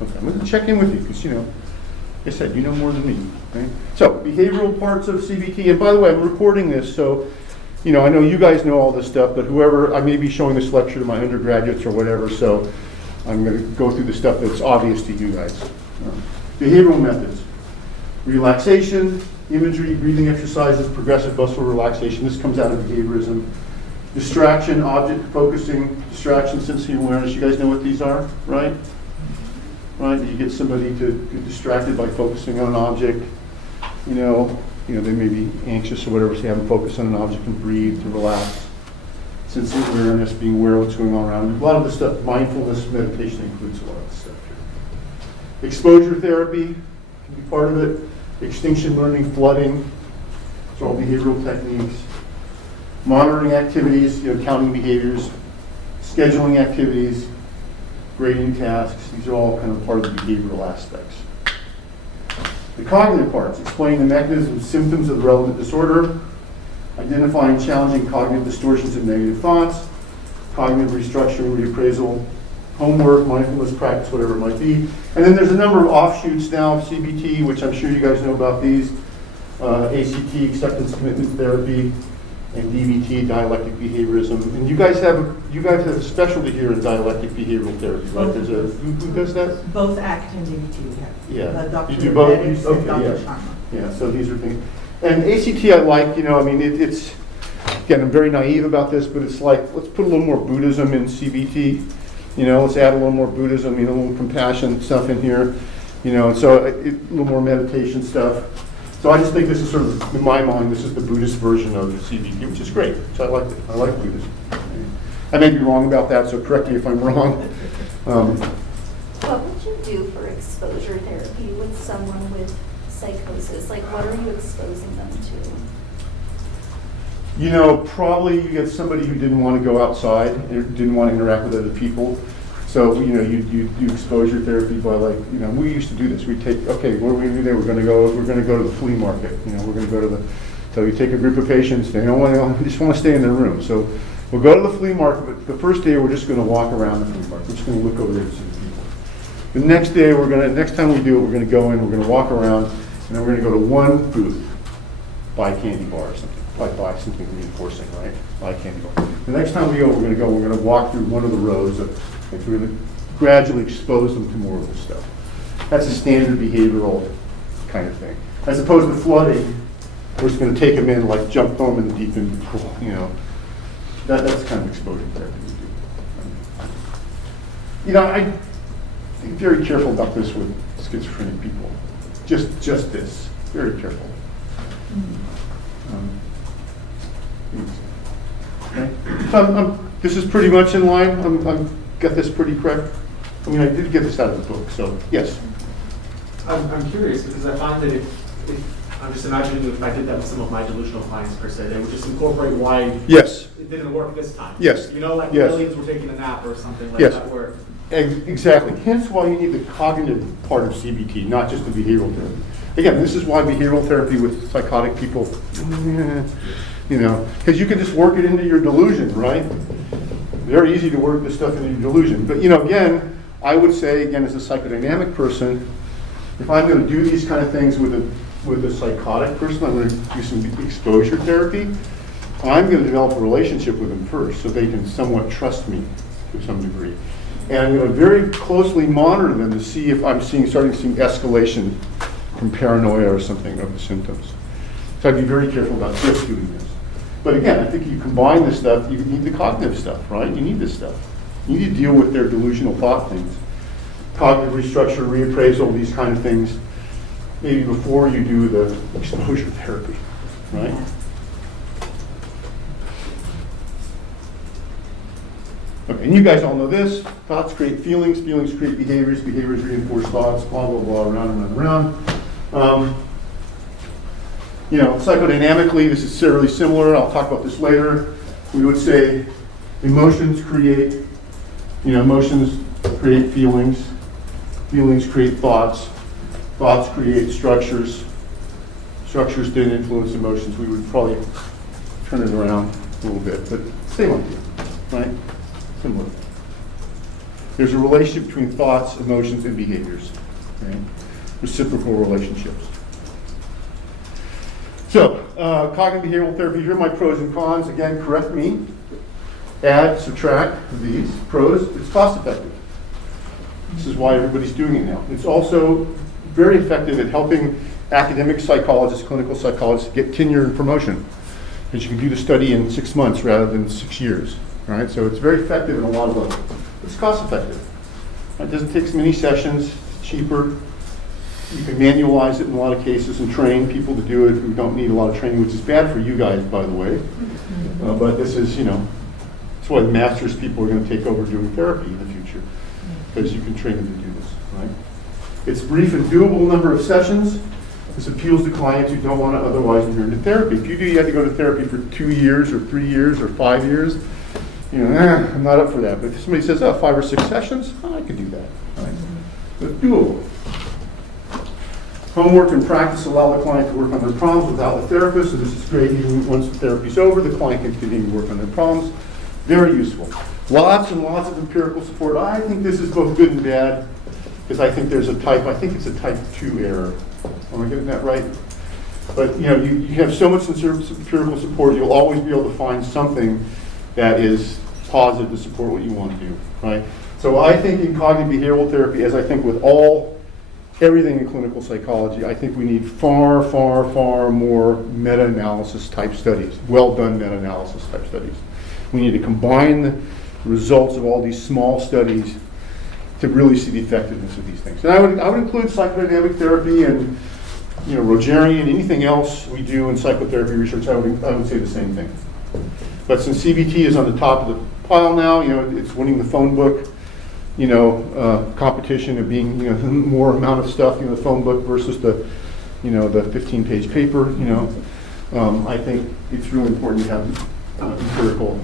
Okay, I'm going to check in with you because, you know, like I said, you know more than me. Okay? So, behavioral parts of CBT, and by the way, I'm recording this, so, you know, I know you guys know all this stuff, but whoever, I may be showing this lecture to my undergraduates or whatever, so I'm going to go through the stuff that's obvious to you guys. Behavioral methods. Relaxation, imagery, breathing exercises, progressive muscle relaxation. This comes out of behaviorism. Distraction, object focusing, distraction, sensory awareness. You guys know what these are, right? Right? You get somebody to get distracted by focusing on an object. You know, they may be anxious or whatever, so you have them focus on an object and breathe to relax. Sensory awareness, being aware of what's going on around you. A lot of the stuff, mindfulness, meditation includes a lot of the stuff here. Exposure therapy can be part of it. Extinction learning, flooding, it's all behavioral techniques. Monitoring activities, you know, counting behaviors. Scheduling activities, grading tasks, these are all kind of part of the behavioral aspects. The cognitive parts, explaining the mechanisms and symptoms of the relevant disorder, identifying challenging cognitive distortions and negative thoughts, cognitive restructuring, reappraisal, homework, mindfulness practice, whatever it might be. And then there's a number of offshoots now of CBT, which I'm sure you guys know about these. ACT, acceptance commitment therapy, and DBT, dialectic behaviorism. And you guys have a specialty here in dialectic behavioral therapy, right? There's who does that? Both ACT and DBT we have. Yeah. Dr. You do both? Bedix Okay, and Dr. yeah. Sharma. Yeah, so these are things. And ACT I like, you know, I mean, it's, again, I'm very naive about this, but it's like, let's put a little more Buddhism in CBT. You know, let's add a little more Buddhism, you know, a little compassion stuff in here. You know, so a little more meditation stuff. So I just think this is sort of, in my mind, this is the Buddhist version of CBT, which is great. So I like it. I like Buddhism. I may be wrong about that, so correct me if I'm wrong. What would you do for exposure therapy with someone with psychosis? Like, what are you exposing them to? You know, probably you get somebody who didn't want to go outside, didn't want to interact with other people. So, you know, you do exposure therapy by, like, you know, we used to do this. We take, okay, what are we going to do? We're going to go to the flea market. You know, we're going to go to the, so you take a group of patients, they just want to stay in their room. So we'll go to the flea market, but the first day we're just going to walk around the flea market. We're just going to look over there and see the people. The next day, next time we do it, we're going to go in, we're going to walk around, and then we're going to go to one booth, buy a candy bar or something. buy something reinforcing, right? I can't go. The next time we're going to walk through one of the rows and we're going to gradually expose them to more of this stuff. That's a standard behavioral kind of thing. As opposed to flooding, we're just going to take them in, like jump them in the deep end pool, you know. That's kind of exposure therapy we do. You know, I be very careful about this with schizophrenic people. Just this. Very careful. Okay. So this is pretty much in line. I've got this pretty correct. I mean, I did get this out of the book, so yes. I'm curious because I find that if I'm just imagining if I did that with some of my delusional clients per se, they would just incorporate why Yes. it didn't work this time. Yes. You know, like Yes. millions were taking a nap or something like Yes. that. Where Exactly. Hence why you need the cognitive part of CBT, not just the behavioral therapy. Again, this is why behavioral therapy with psychotic people, you know, because you can just work it into your delusion, right? Very easy to work this stuff into your delusion. But, you know, again, I would say, again, as a psychodynamic person, if I'm going to do these kind of things with a psychotic person, I'm going to do some exposure therapy. I'm going to develop a relationship with them first so they can somewhat trust me to some degree. And I'm going to very closely monitor them to see if I'm starting to see escalation from paranoia or something of the symptoms. So I'd be very careful about just doing this. But again, I think you combine this stuff, you need the cognitive stuff, right? You need this stuff. You need to deal with their delusional thought things. Cognitive restructure, reappraisal, these kind of things, maybe before you do the exposure therapy, right? Okay, and you guys all know this. Thoughts create feelings, feelings create behaviors, behaviors reinforce thoughts, blah, blah, blah, around and around. You know, psychodynamically, this is fairly similar. I'll talk about this later. We would say emotions create feelings, feelings create thoughts, thoughts create structures, structures then influence emotions. We would probably turn it around a little bit, but same idea, right? Similar. There's a relationship between thoughts, emotions, and behaviors. Okay? Reciprocal relationships. So, cognitive behavioral therapy, here are my pros and cons. Again, correct me. Add, subtract these. Pros, it's cost effective. This is why everybody's doing it now. It's also very effective at helping academic psychologists, clinical psychologists get tenure and promotion. Because you can do the study in 6 months rather than 6 years. All right? So it's very effective in a lot of ways. It's cost effective. It doesn't take as many sessions, it's cheaper. You can manualize it in a lot of cases and train people to do it who don't need a lot of training, which is bad for you guys, by the way. But this is, you know, that's why the master's people are going to take over doing therapy in the future, because you can train them to do this, right? It's brief and doable number of sessions. This appeals to clients who don't want to otherwise return to therapy. If you have to go to therapy for 2 years or 3 years or 5 years, you know, I'm not up for that. But if somebody says, 5 or 6 sessions, I could do that, right? But doable. Homework and practice allow the client to work on their problems without the therapist, and this is great. Even once the therapy's over, the client can continue to work on their problems. Very useful. Lots and lots of empirical support. I think this is both good and bad, because I think it's a type 2 error. Am I getting that right? But you know, you have so much empirical support, you'll always be able to find something that is positive to support what you want to do, right? So I think in cognitive behavioral therapy, as I think with everything in clinical psychology, I think we need far, far, far more meta-analysis type studies, well-done meta-analysis type studies. We need to combine the results of all these small studies to really see the effectiveness of these things. And I would include psychodynamic therapy and, you know, Rogerian, anything else we do in psychotherapy research, I would say the same thing. But since CBT is on the top of the pile now, you know, it's winning the phone book, you know, competition of being, you know, more amount of stuff, you know, the phone book versus the, you know, the 15-page paper, you know. I think it's really important to have empirical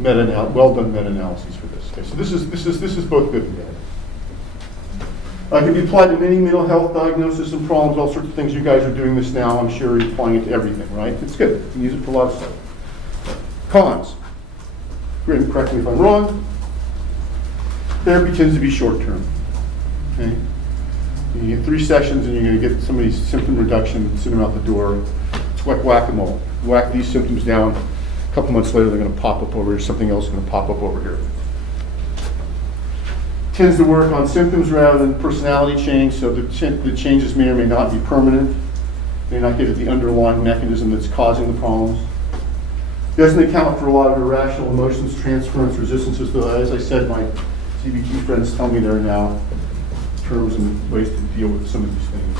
well-done meta-analyses for this. Okay, so this is both good and bad. It can be applied to many mental health diagnoses and problems, all sorts of things. You guys are doing this now. I'm sure you're applying it to everything, right? It's good. You can use it for a lot of stuff. Cons. Correct me if I'm wrong. Therapy tends to be short-term. Okay? You get 3 sessions and you're going to get somebody's symptom reduction, send them out the door. It's It's like whack-a-mole. Whack these symptoms down, a couple months later they're going to pop up over here, something else is going to pop up over here. Tends to work on symptoms rather than personality change, so the changes may or may not be permanent, may not get at the underlying mechanism that's causing the problems. Doesn't account for a lot of irrational emotions, transference, resistances, though as I said, my CBT friends tell me there are now terms and ways to deal with some of these things.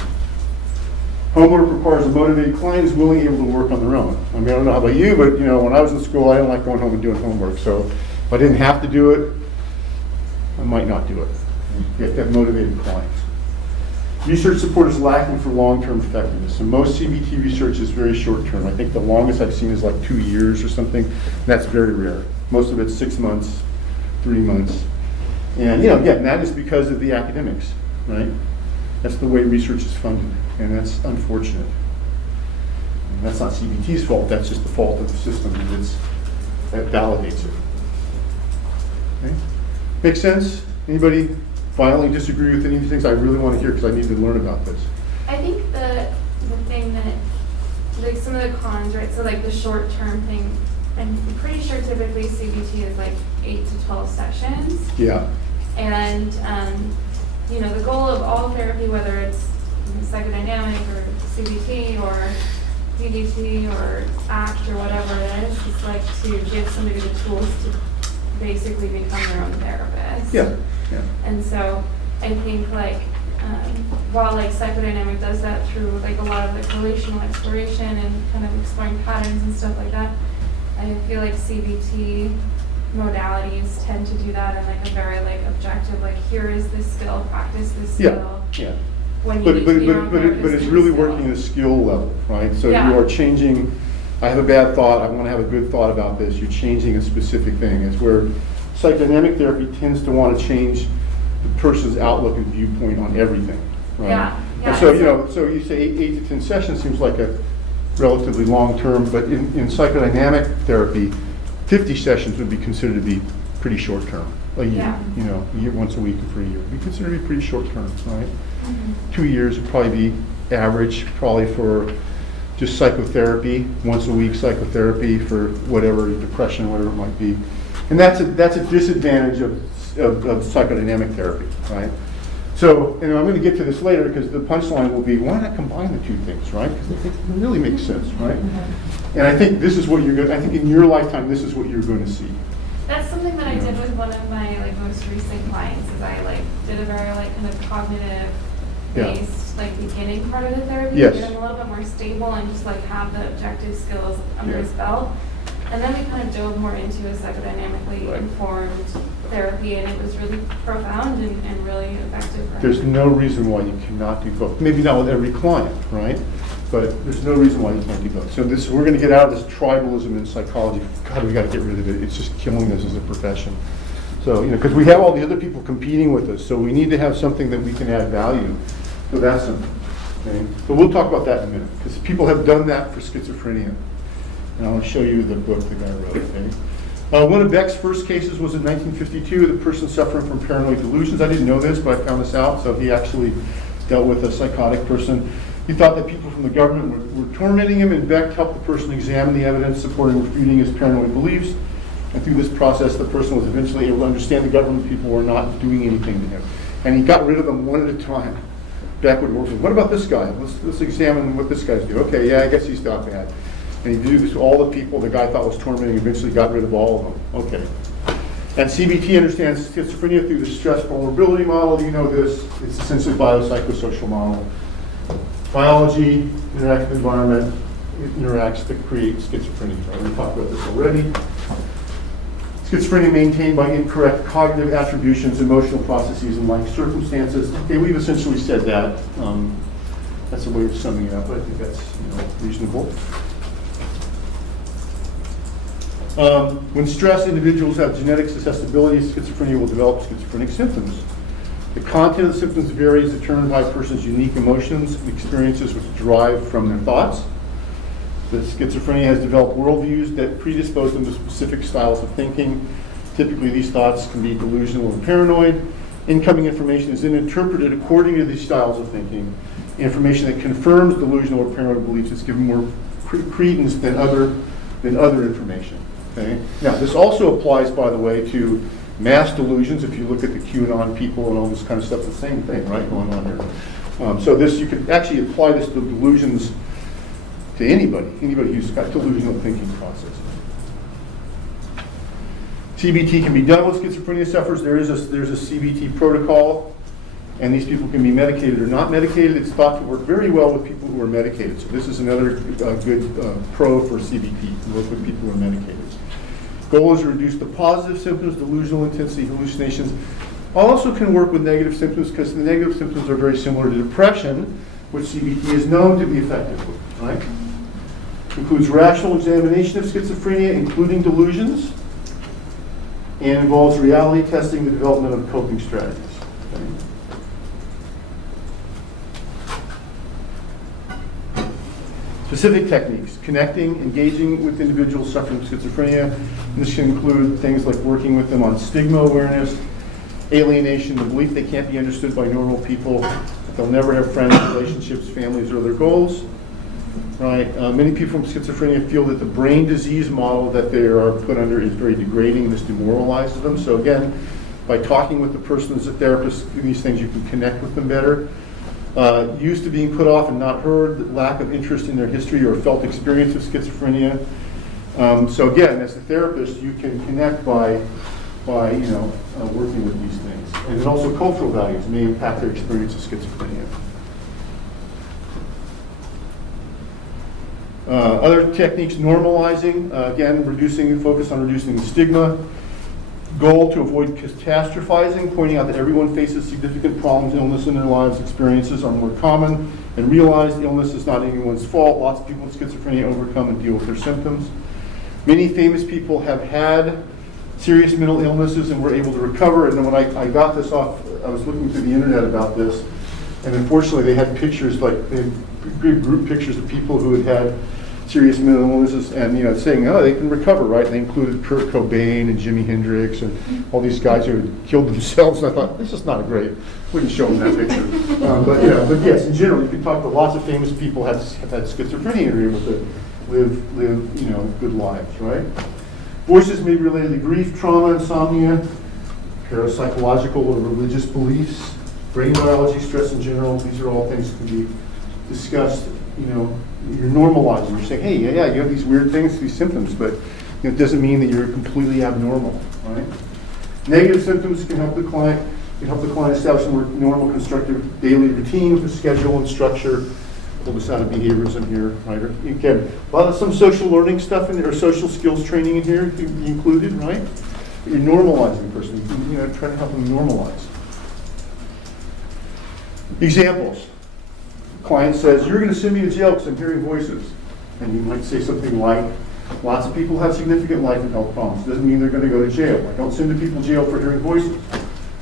Homework requires a motivated client who's willing and able to work on their own. I mean, I don't know how about you, but when I was in school, I didn't like going home and doing homework, so if I didn't have to do it, I might not do it. You have to have motivated clients. Research support is lacking for long-term effectiveness. So most CBT research is very short-term. I think the longest I've seen is like 2 years or something. That's very rare. Most of it's 6 months, 3 months. And again, that is because of the academics, right? That's the way research is funded, and that's unfortunate. And that's not CBT's fault. That's just the fault of the system that validates it. Okay? Make sense? Anybody violently disagree with any of these things? I really want to hear because I need to learn about this. I think the thing that, like some of the cons, right? So like the short-term thing, I'm pretty sure typically CBT is like 8 to 12 sessions. Yeah. And, the goal of all therapy, whether it's psychodynamic or CBT or DBT or ACT or whatever it is like to give somebody the tools to basically become their own therapist. Yeah. Yeah. And so I think while psychodynamic does that through a lot of relational exploration and kind of exploring patterns and stuff like that, I feel like CBT modalities tend to do that in a very objective, here is this skill, practice this skill. Yeah. When But you need to be your own therapist, it's do really the skill. working at a skill level, right? So Yeah. you are changing. I have a bad thought. I want to have a good thought about this. You're changing a specific thing. It's where psychodynamic therapy tends to want to change the person's outlook and viewpoint on everything, right? Yeah. And so so you say 8 to 10 sessions seems like a relatively long term, but in psychodynamic therapy, 50 sessions would be considered to be pretty short term. A year, Yeah. a year, once a week for a year, would be considered to be pretty short term, right? Mhm. 2 years would probably be average, probably for just psychotherapy, once a week psychotherapy for whatever, depression, whatever it might be. And that's a disadvantage of psychodynamic therapy, right? So, I'm going to get to this later because the punchline will be, why not combine the two things, right? Because it really makes sense, right? And I think this is what I think in your lifetime, this is what you're going to see. That's something that I did with one of my most recent clients. Is I did a very kind of cognitive based beginning part of the therapy Yes. to get him a little bit more stable and just have the objective skills under his belt. And then we kind of dove more into a psychodynamically informed therapy, and it was really profound and really effective for him. There's no reason why you cannot do both. Maybe not with every client, right? But there's no reason why you can't do both. So we're going to get out of this tribalism in psychology. God, we got to get rid of it. It's just killing us as a profession. So, because we have all the other people competing with us, so we need to have something that we can add value. So that's something. Okay? So we'll talk about that in a minute, because people have done that for schizophrenia. And I'll show you the book the guy wrote. Okay? One of Beck's first cases was in 1952, the person suffering from paranoid delusions. I didn't know this, but I found this out. So he actually dealt with a psychotic person. He thought that people from the government were tormenting him, and Beck helped the person examine the evidence supporting and refuting his paranoid beliefs. And through this process, the person was eventually able to understand the government people were not doing anything to him. And he got rid of them one at a time. Beck would work with, what about this guy? Let's examine what this guy's doing. Okay, yeah, I guess he's not bad. And he did this to all the people the guy thought was tormenting, eventually got rid of all of them. Okay. And CBT understands schizophrenia through the stress vulnerability model. You know this. It's essentially a biopsychosocial model. Biology, interactive environment, it interacts to create schizophrenia. Right? We talked about this already. Schizophrenia maintained by incorrect cognitive attributions, emotional processes, and life circumstances. Okay, we've essentially said that. That's a way of summing it up. I think that's reasonable. When stressed, individuals have genetic susceptibility to schizophrenia will develop schizophrenic symptoms. The content of the symptoms varies, determined by a person's unique emotions and experiences which derive from their thoughts. The schizophrenia has developed worldviews that predispose them to specific styles of thinking. Typically, these thoughts can be delusional and paranoid. Incoming information is then interpreted according to these styles of thinking. Information that confirms delusional or paranoid beliefs is given more credence than other information. Okay? Now, this also applies, by the way, to mass delusions. If you look at the QAnon people and all this kind of stuff, the same thing, right, going on here. So this, you could actually apply this to delusions to anybody who's got delusional thinking process. CBT can be done with schizophrenia sufferers. There's a CBT protocol, and these people can be medicated or not medicated. It's thought to work very well with people who are medicated. So this is another good pro for CBT, work with people who are medicated. Goal is to reduce the positive symptoms, delusional intensity, hallucinations. Also can work with negative symptoms because the negative symptoms are very similar to depression, which CBT is known to be effective with, right? Includes rational examination of schizophrenia, including delusions, and involves reality testing, the development of coping strategies. Okay. Specific techniques: connecting, engaging with individuals suffering from schizophrenia. This can include things like working with them on stigma awareness, alienation, the belief they can't be understood by normal people, that they'll never have friends, relationships, families, or other goals. Right? Many people with schizophrenia feel that the brain disease model that they are put under is very degrading and this demoralizes them. So again, by talking with the person as a therapist, these things, you can connect with them better. Used to being put off and not heard, lack of interest in their history or felt experience of schizophrenia. So again, as a therapist, you can connect by working with these things. And then also cultural values may impact their experience of schizophrenia. Other techniques: normalizing, again, focus on reducing the stigma. Goal to avoid catastrophizing, pointing out that everyone faces significant problems, illness in their lives, experiences are more common, and realize the illness is not anyone's fault. Lots of people with schizophrenia overcome and deal with their symptoms. Many famous people have had serious mental illnesses and were able to recover. And then when I got this off, I was looking through the internet about this, and unfortunately they had pictures, like they had group pictures of people who had serious mental illnesses, and saying, oh, they can recover, right? And they included Kurt Cobain and Jimi Hendrix and all these guys who had killed themselves. And I thought, this is not a great. Wouldn't show them that picture. But yes, in general, you can talk to lots of famous people have had schizophrenia and are able to live good lives, right? Voices may be related to grief, trauma, insomnia, parapsychological or religious beliefs, brain biology, stress in general. These are all things that can be discussed. You're normalizing. You're saying, hey, yeah, you have these weird things, these symptoms, but it doesn't mean that you're completely abnormal, right? Negative symptoms can help the client establish a more normal, constructive daily routine with a schedule and structure. Pull this out of behaviorism here, right? You can some social learning stuff in there, or social skills training in here to be included, right? But you're normalizing the person. You try to help them normalize. Examples. Client says, you're going to send me to jail because I'm hearing voices. And you might say something like, lots of people have significant life and health problems. Doesn't mean they're going to go to jail. I don't send the people to jail for hearing voices.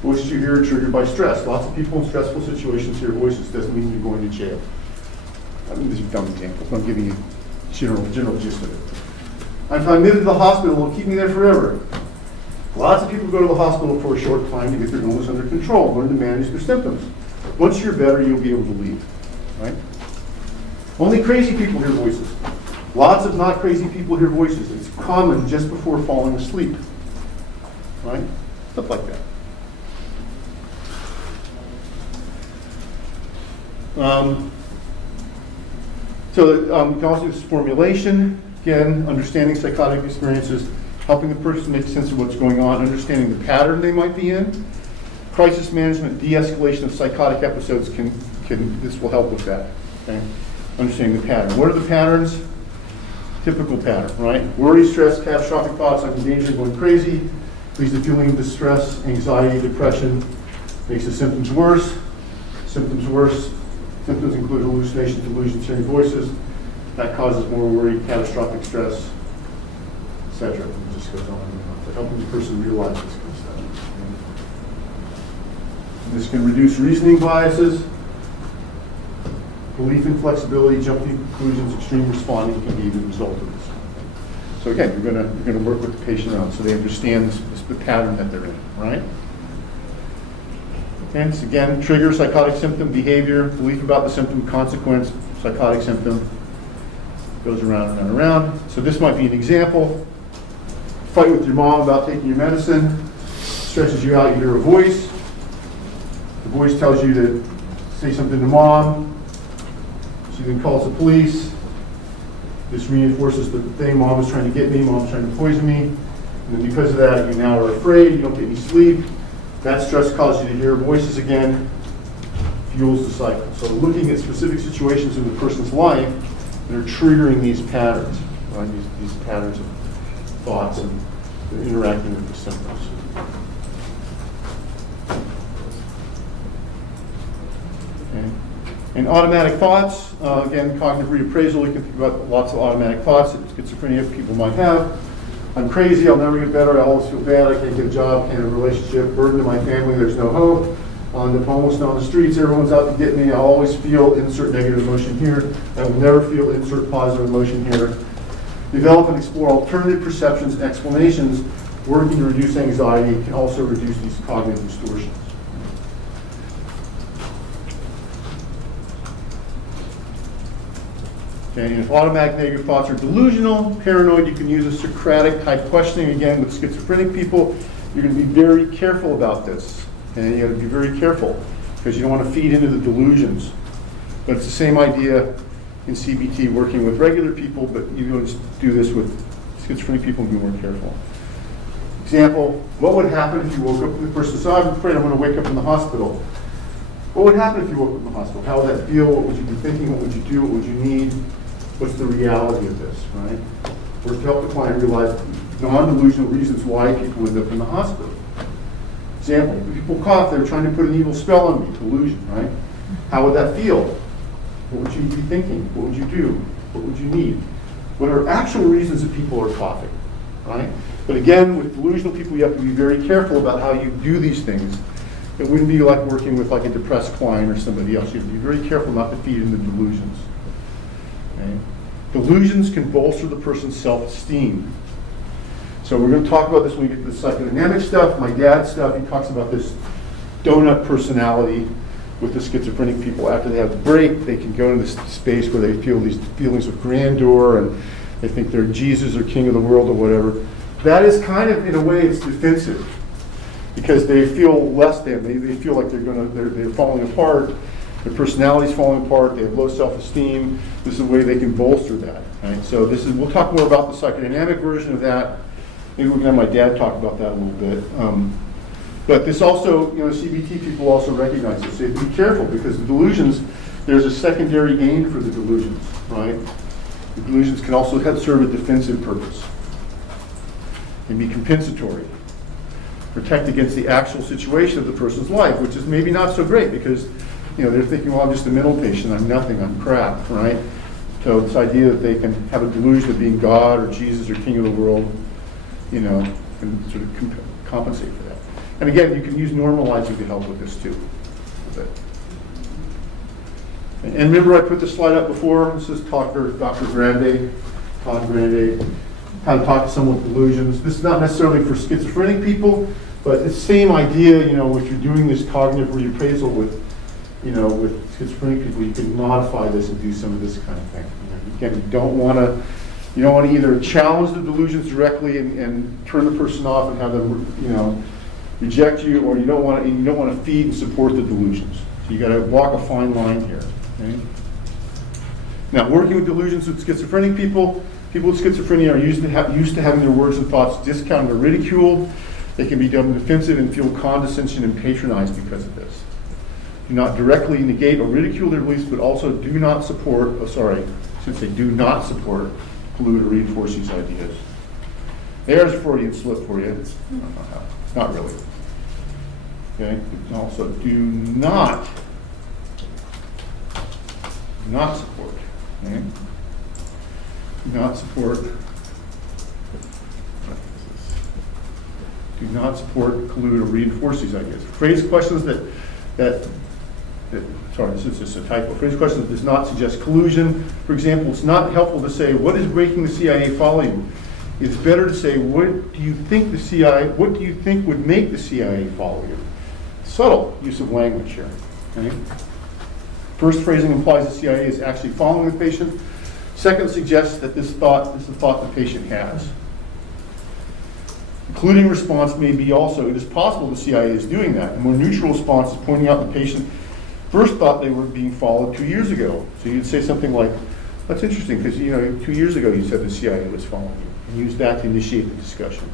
Voices you hear are triggered by stress. Lots of people in stressful situations hear voices. Doesn't mean you're going to jail. I mean, these are dumb examples. I'm giving you general gist of it. If I'm admitted to the hospital, it'll keep me there forever. Lots of people go to the hospital for a short time to get their illness under control, learn to manage their symptoms. Once you're better, you'll be able to leave. Right? Only crazy people hear voices. Lots of not crazy people hear voices. It's common just before falling asleep. Right? Stuff like that. You can also use formulation. Again, understanding psychotic experiences, helping the person make sense of what's going on, understanding the pattern they might be in. Crisis management, de-escalation of psychotic episodes this will help with that. Okay? Understanding the pattern. What are the patterns? Typical pattern, right? Worry, stress, catastrophic thoughts, I'm in danger of going crazy, leads to feeling of distress, anxiety, depression, makes the symptoms worse. Symptoms include hallucinations, delusions, hearing voices. That causes more worry, catastrophic stress, etc. It just goes on and on. So helping the person realize this kind of stuff. This can reduce reasoning biases. Belief in flexibility, jumping to conclusions, extreme responding can be the result of this. So again, you're going to work with the patient around so they understand the pattern that they're in, right? And so again, trigger, psychotic symptom, behavior, belief about the symptom, consequence, psychotic symptom. Goes around and around and around. So this might be an example. Fight with your mom about taking your medicine. Stresses you out, you hear a voice. The voice tells you to say something to mom. She then calls the police. This reinforces the thing, mom is trying to get me, mom's trying to poison me. And then because of that, you now are afraid, you don't get any sleep. That stress causes you to hear voices again, fuels the cycle. So looking at specific situations in the person's life that are triggering these patterns, right? These patterns of thoughts and interacting with the symptoms. Okay. And automatic thoughts, again, cognitive reappraisal, you can think about lots of automatic thoughts that schizophrenia people might have. I'm crazy, I'll never get better, I always feel bad, I can't get a job, can't have a relationship, burden to my family, there's no hope. I'll end up homeless on the streets, everyone's out to get me, I always feel insert negative emotion here, I will never feel insert positive emotion here. Develop and explore alternative perceptions and explanations, working to reduce anxiety can also reduce these cognitive distortions. Okay, and if automatic negative thoughts are delusional, paranoid, you can use a Socratic type questioning again with schizophrenic people. You're going to be very careful about this. And you have to be very careful because you don't want to feed into the delusions. But it's the same idea in CBT working with regular people, but you don't do this with schizophrenic people and be more careful. Example, what would happen if you woke up and the person said, I'm afraid I'm going to wake up in the hospital. What would happen if you woke up in the hospital? How would that feel? What would you be thinking? What would you do? What would you need? What's the reality of this, right? Or to help the client realize non-delusional reasons why people end up in the hospital. Example, if people cough, they're trying to put an evil spell on me, delusion, right? How would that feel? What would you be thinking? What would you do? What would you need? What are actual reasons that people are coughing, right? But again, with delusional people, you have to be very careful about how you do these things. It wouldn't be like working with like a depressed client or somebody else. You have to be very careful not to feed into delusions. Okay? Delusions can bolster the person's self-esteem. So we're going to talk about this when we get to the psychodynamic stuff. My dad's stuff, he talks about this donut personality with the schizophrenic people. After they have a break, they can go into this space where they feel these feelings of grandeur and they think they're Jesus or king of the world or whatever. That is kind of, in a way, it's defensive because they feel less than. They feel like they're falling apart. Their personality's falling apart. They have low self-esteem. This is a way they can bolster that. Right? So we'll talk more about the psychodynamic version of that. Maybe we can have my dad talk about that a little bit. But this also, CBT people also recognize this. So you have to be careful because the delusions, there's a secondary gain for the delusions, right? The delusions can also serve a defensive purpose and be compensatory. Protect against the actual situation of the person's life, which is maybe not so great because, they're thinking, well, I'm just a mental patient, I'm nothing, I'm crap, right? So this idea that they can have a delusion of being God or Jesus or king of the world, can sort of compensate for that. And again, you can use normalizing to help with this too. And remember I put this slide up before, this is Todd Grande, how to talk to someone with delusions. This is not necessarily for schizophrenic people, but it's the same idea, if you're doing this cognitive reappraisal with schizophrenic people, you can modify this and do some of this kind of thing. Again, you don't want to either challenge the delusions directly and turn the person off and have them, reject you, or you don't want to feed and support the delusions. So you got to walk a fine line here. Okay? Now, working with delusions with schizophrenic people with schizophrenia are used to having their words and thoughts discounted or ridiculed. They can become defensive and feel condescension and patronized because of this. Do not directly negate or ridicule their beliefs, but also do not support, do not support, pollute, or reinforce these ideas. There's a Freudian slip for you. Not really. Okay? Also, do not support. Okay? Do not support. Do not support, collude, or reinforce these ideas. Phrase questions sorry, this is just a typo. Phrase questions that does not suggest collusion. For example, it's not helpful to say, "What is making the CIA follow you?" It's better to say, "What do you think would make the CIA follow you?" Subtle use of language here. Okay? First phrasing implies the CIA is actually following the patient. Second suggests that this thought is the thought the patient has. Including response may be also, it is possible the CIA is doing that. A more neutral response is pointing out the patient first thought they were being followed 2 years ago. So you'd say something like, that's interesting, because 2 years ago you said the CIA was following you. And use that to initiate the discussion.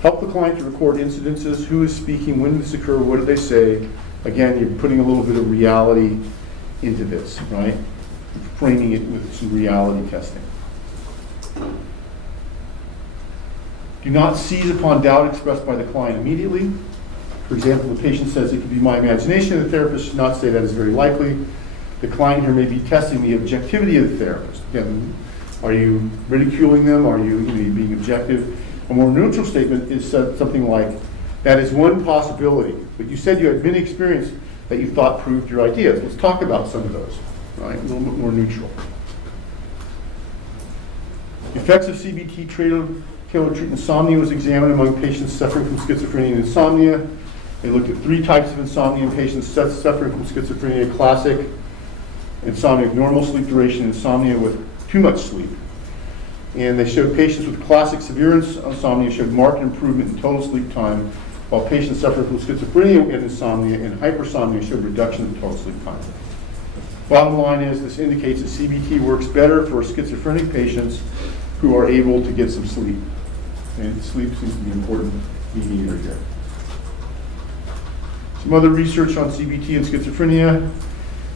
Help the client to record incidences, who is speaking, when did this occur, what did they say. Again, you're putting a little bit of reality into this, right? Framing it with some reality testing. Do not seize upon doubt expressed by the client immediately. For example, the patient says it could be my imagination. The therapist should not say that is very likely. The client here may be testing the objectivity of the therapist. Again, are you ridiculing them? Are you being objective? A more neutral statement is something like, that is one possibility, but you said you had many experience that you thought proved your ideas. Let's talk about some of those, right? A little bit more neutral. Effects of CBT tailored treat insomnia was examined among patients suffering from schizophrenia and insomnia. They looked at 3 types of insomnia in patients suffering from schizophrenia: classic insomnia with normal sleep duration, insomnia with too much sleep. And they showed patients with classic severe insomnia showed marked improvement in total sleep time, while patients suffering from schizophrenia and insomnia and hypersomnia showed reduction in total sleep time. Bottom line is, this indicates that CBT works better for schizophrenic patients who are able to get some sleep. And sleep seems to be an important mediator here. Some other research on CBT and schizophrenia.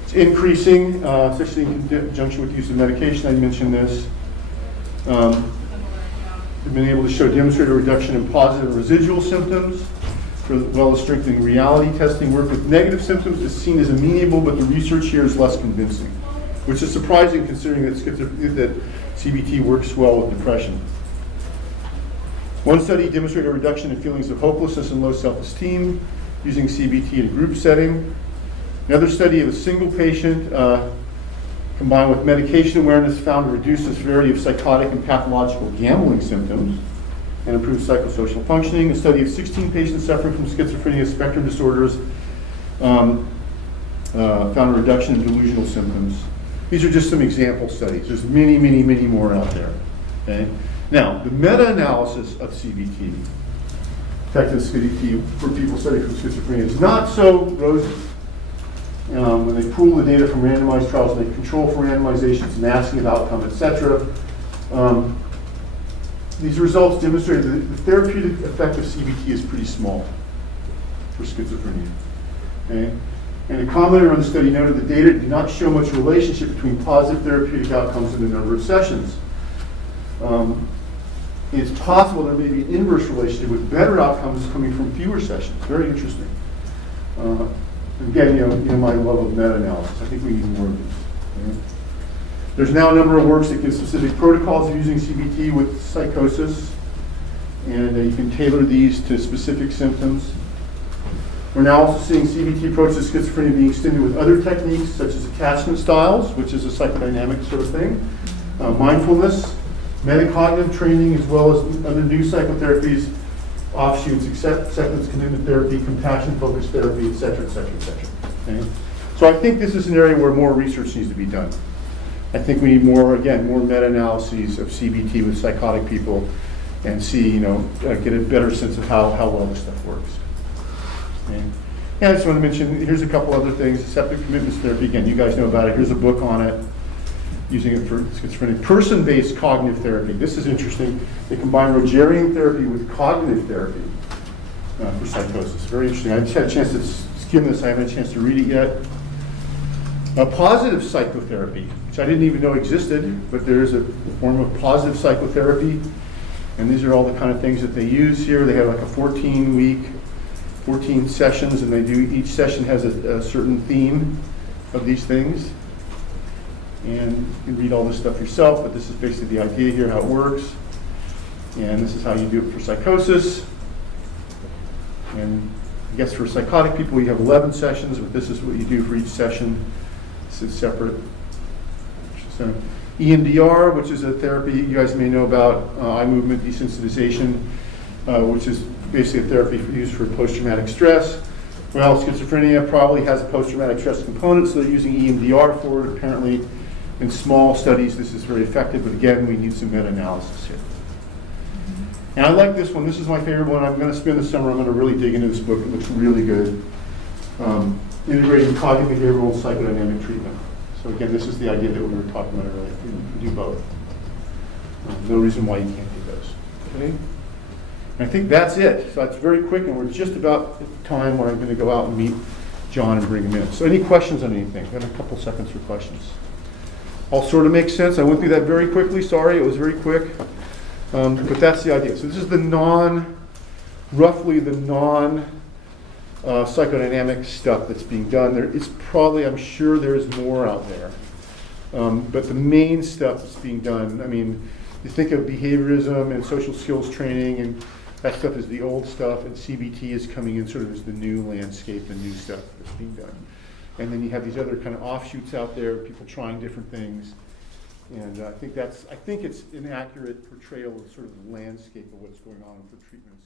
It's increasing, especially in conjunction with use of medication. I mentioned this. They've been able to demonstrate a reduction in positive residual symptoms, as well as strengthening reality testing. Work with negative symptoms is seen as amenable, but the research here is less convincing, which is surprising considering that CBT works well with depression. One study demonstrated a reduction in feelings of hopelessness and low self-esteem using CBT in a group setting. Another study of a single patient combined with medication awareness found to reduce the severity of psychotic and pathological gambling symptoms and improve psychosocial functioning. A study of 16 patients suffering from schizophrenia spectrum disorders found a reduction in delusional symptoms. These are just some example studies. There's many, many, many more out there. Okay? Now, the meta-analysis of CBT, effective CBT for people studying from schizophrenia, is not so rosy. When they pool the data from randomized trials and they control for randomizations and asking of outcome, etc., these results demonstrate that the therapeutic effect of CBT is pretty small for schizophrenia. Okay? And a commenter on the study noted the data did not show much relationship between positive therapeutic outcomes and the number of sessions. It's possible there may be an inverse relationship with better outcomes coming from fewer sessions. Very interesting. Again, my love of meta-analysis. I think we need more of these. Okay? There's now a number of works that give specific protocols of using CBT with psychosis, and you can tailor these to specific symptoms. We're now also seeing CBT approaches to schizophrenia being extended with other techniques, such as attachment styles, which is a psychodynamic sort of thing, mindfulness, metacognitive training, as well as other new psychotherapies, offshoots, acceptance commitment therapy, compassion-focused therapy, et cetera, et cetera, et cetera. Okay? So I think this is an area where more research needs to be done. I think we need more meta-analyses of CBT with psychotic people and see, get a better sense of how well this stuff works. Okay? And I just want to mention, here's a couple other things. Acceptance commitment therapy, again, you guys know about it. Here's a book on it, using it for schizophrenia. Person-based cognitive therapy. This is interesting. They combine Rogerian therapy with cognitive therapy for psychosis. Very interesting. I just had a chance to skim this. I haven't had a chance to read it yet. Positive psychotherapy, which I didn't even know existed, but there is a form of positive psychotherapy. And these are all the kind of things that they use here. They have like a 14-week, 14 sessions, and each session has a certain theme of these things. And you can read all this stuff yourself, but this is basically the idea here, how it works. And this is how you do it for psychosis. And I guess for psychotic people, you have 11 sessions, but this is what you do for each session. This is separate. So, EMDR, which is a therapy you guys may know about, eye movement desensitization, which is basically a therapy used for post-traumatic stress. Well, schizophrenia probably has a post-traumatic stress component, so they're using EMDR for it. Apparently, in small studies, this is very effective, but again, we need some meta-analysis here. And I like this one. This is my favorite one. I'm going to spend the summer, I'm going to really dig into this book. It looks really good. Integrating cognitive behavioral and psychodynamic treatment. So again, this is the idea that we were talking about earlier. We can do both. No reason why you can't do those. Okay? And I think that's it. So that's very quick, and we're just about at the time where I'm going to go out and meet John and bring him in. So any questions on anything? Got a couple seconds for questions. All sort of makes sense. I went through that very quickly. Sorry, it was very quick. But that's the idea. So this is the roughly the psychodynamic stuff that's being done. There is probably, I'm sure there's more out there. But the main stuff that's being done, I mean, you think of behaviorism and social skills training, and that stuff is the old stuff, and CBT is coming in sort of as the new landscape, the new stuff that's being done. And then you have these other kind of offshoots out there, people trying different things. And I think it's an accurate portrayal of sort of the landscape of what's going on with the treatment.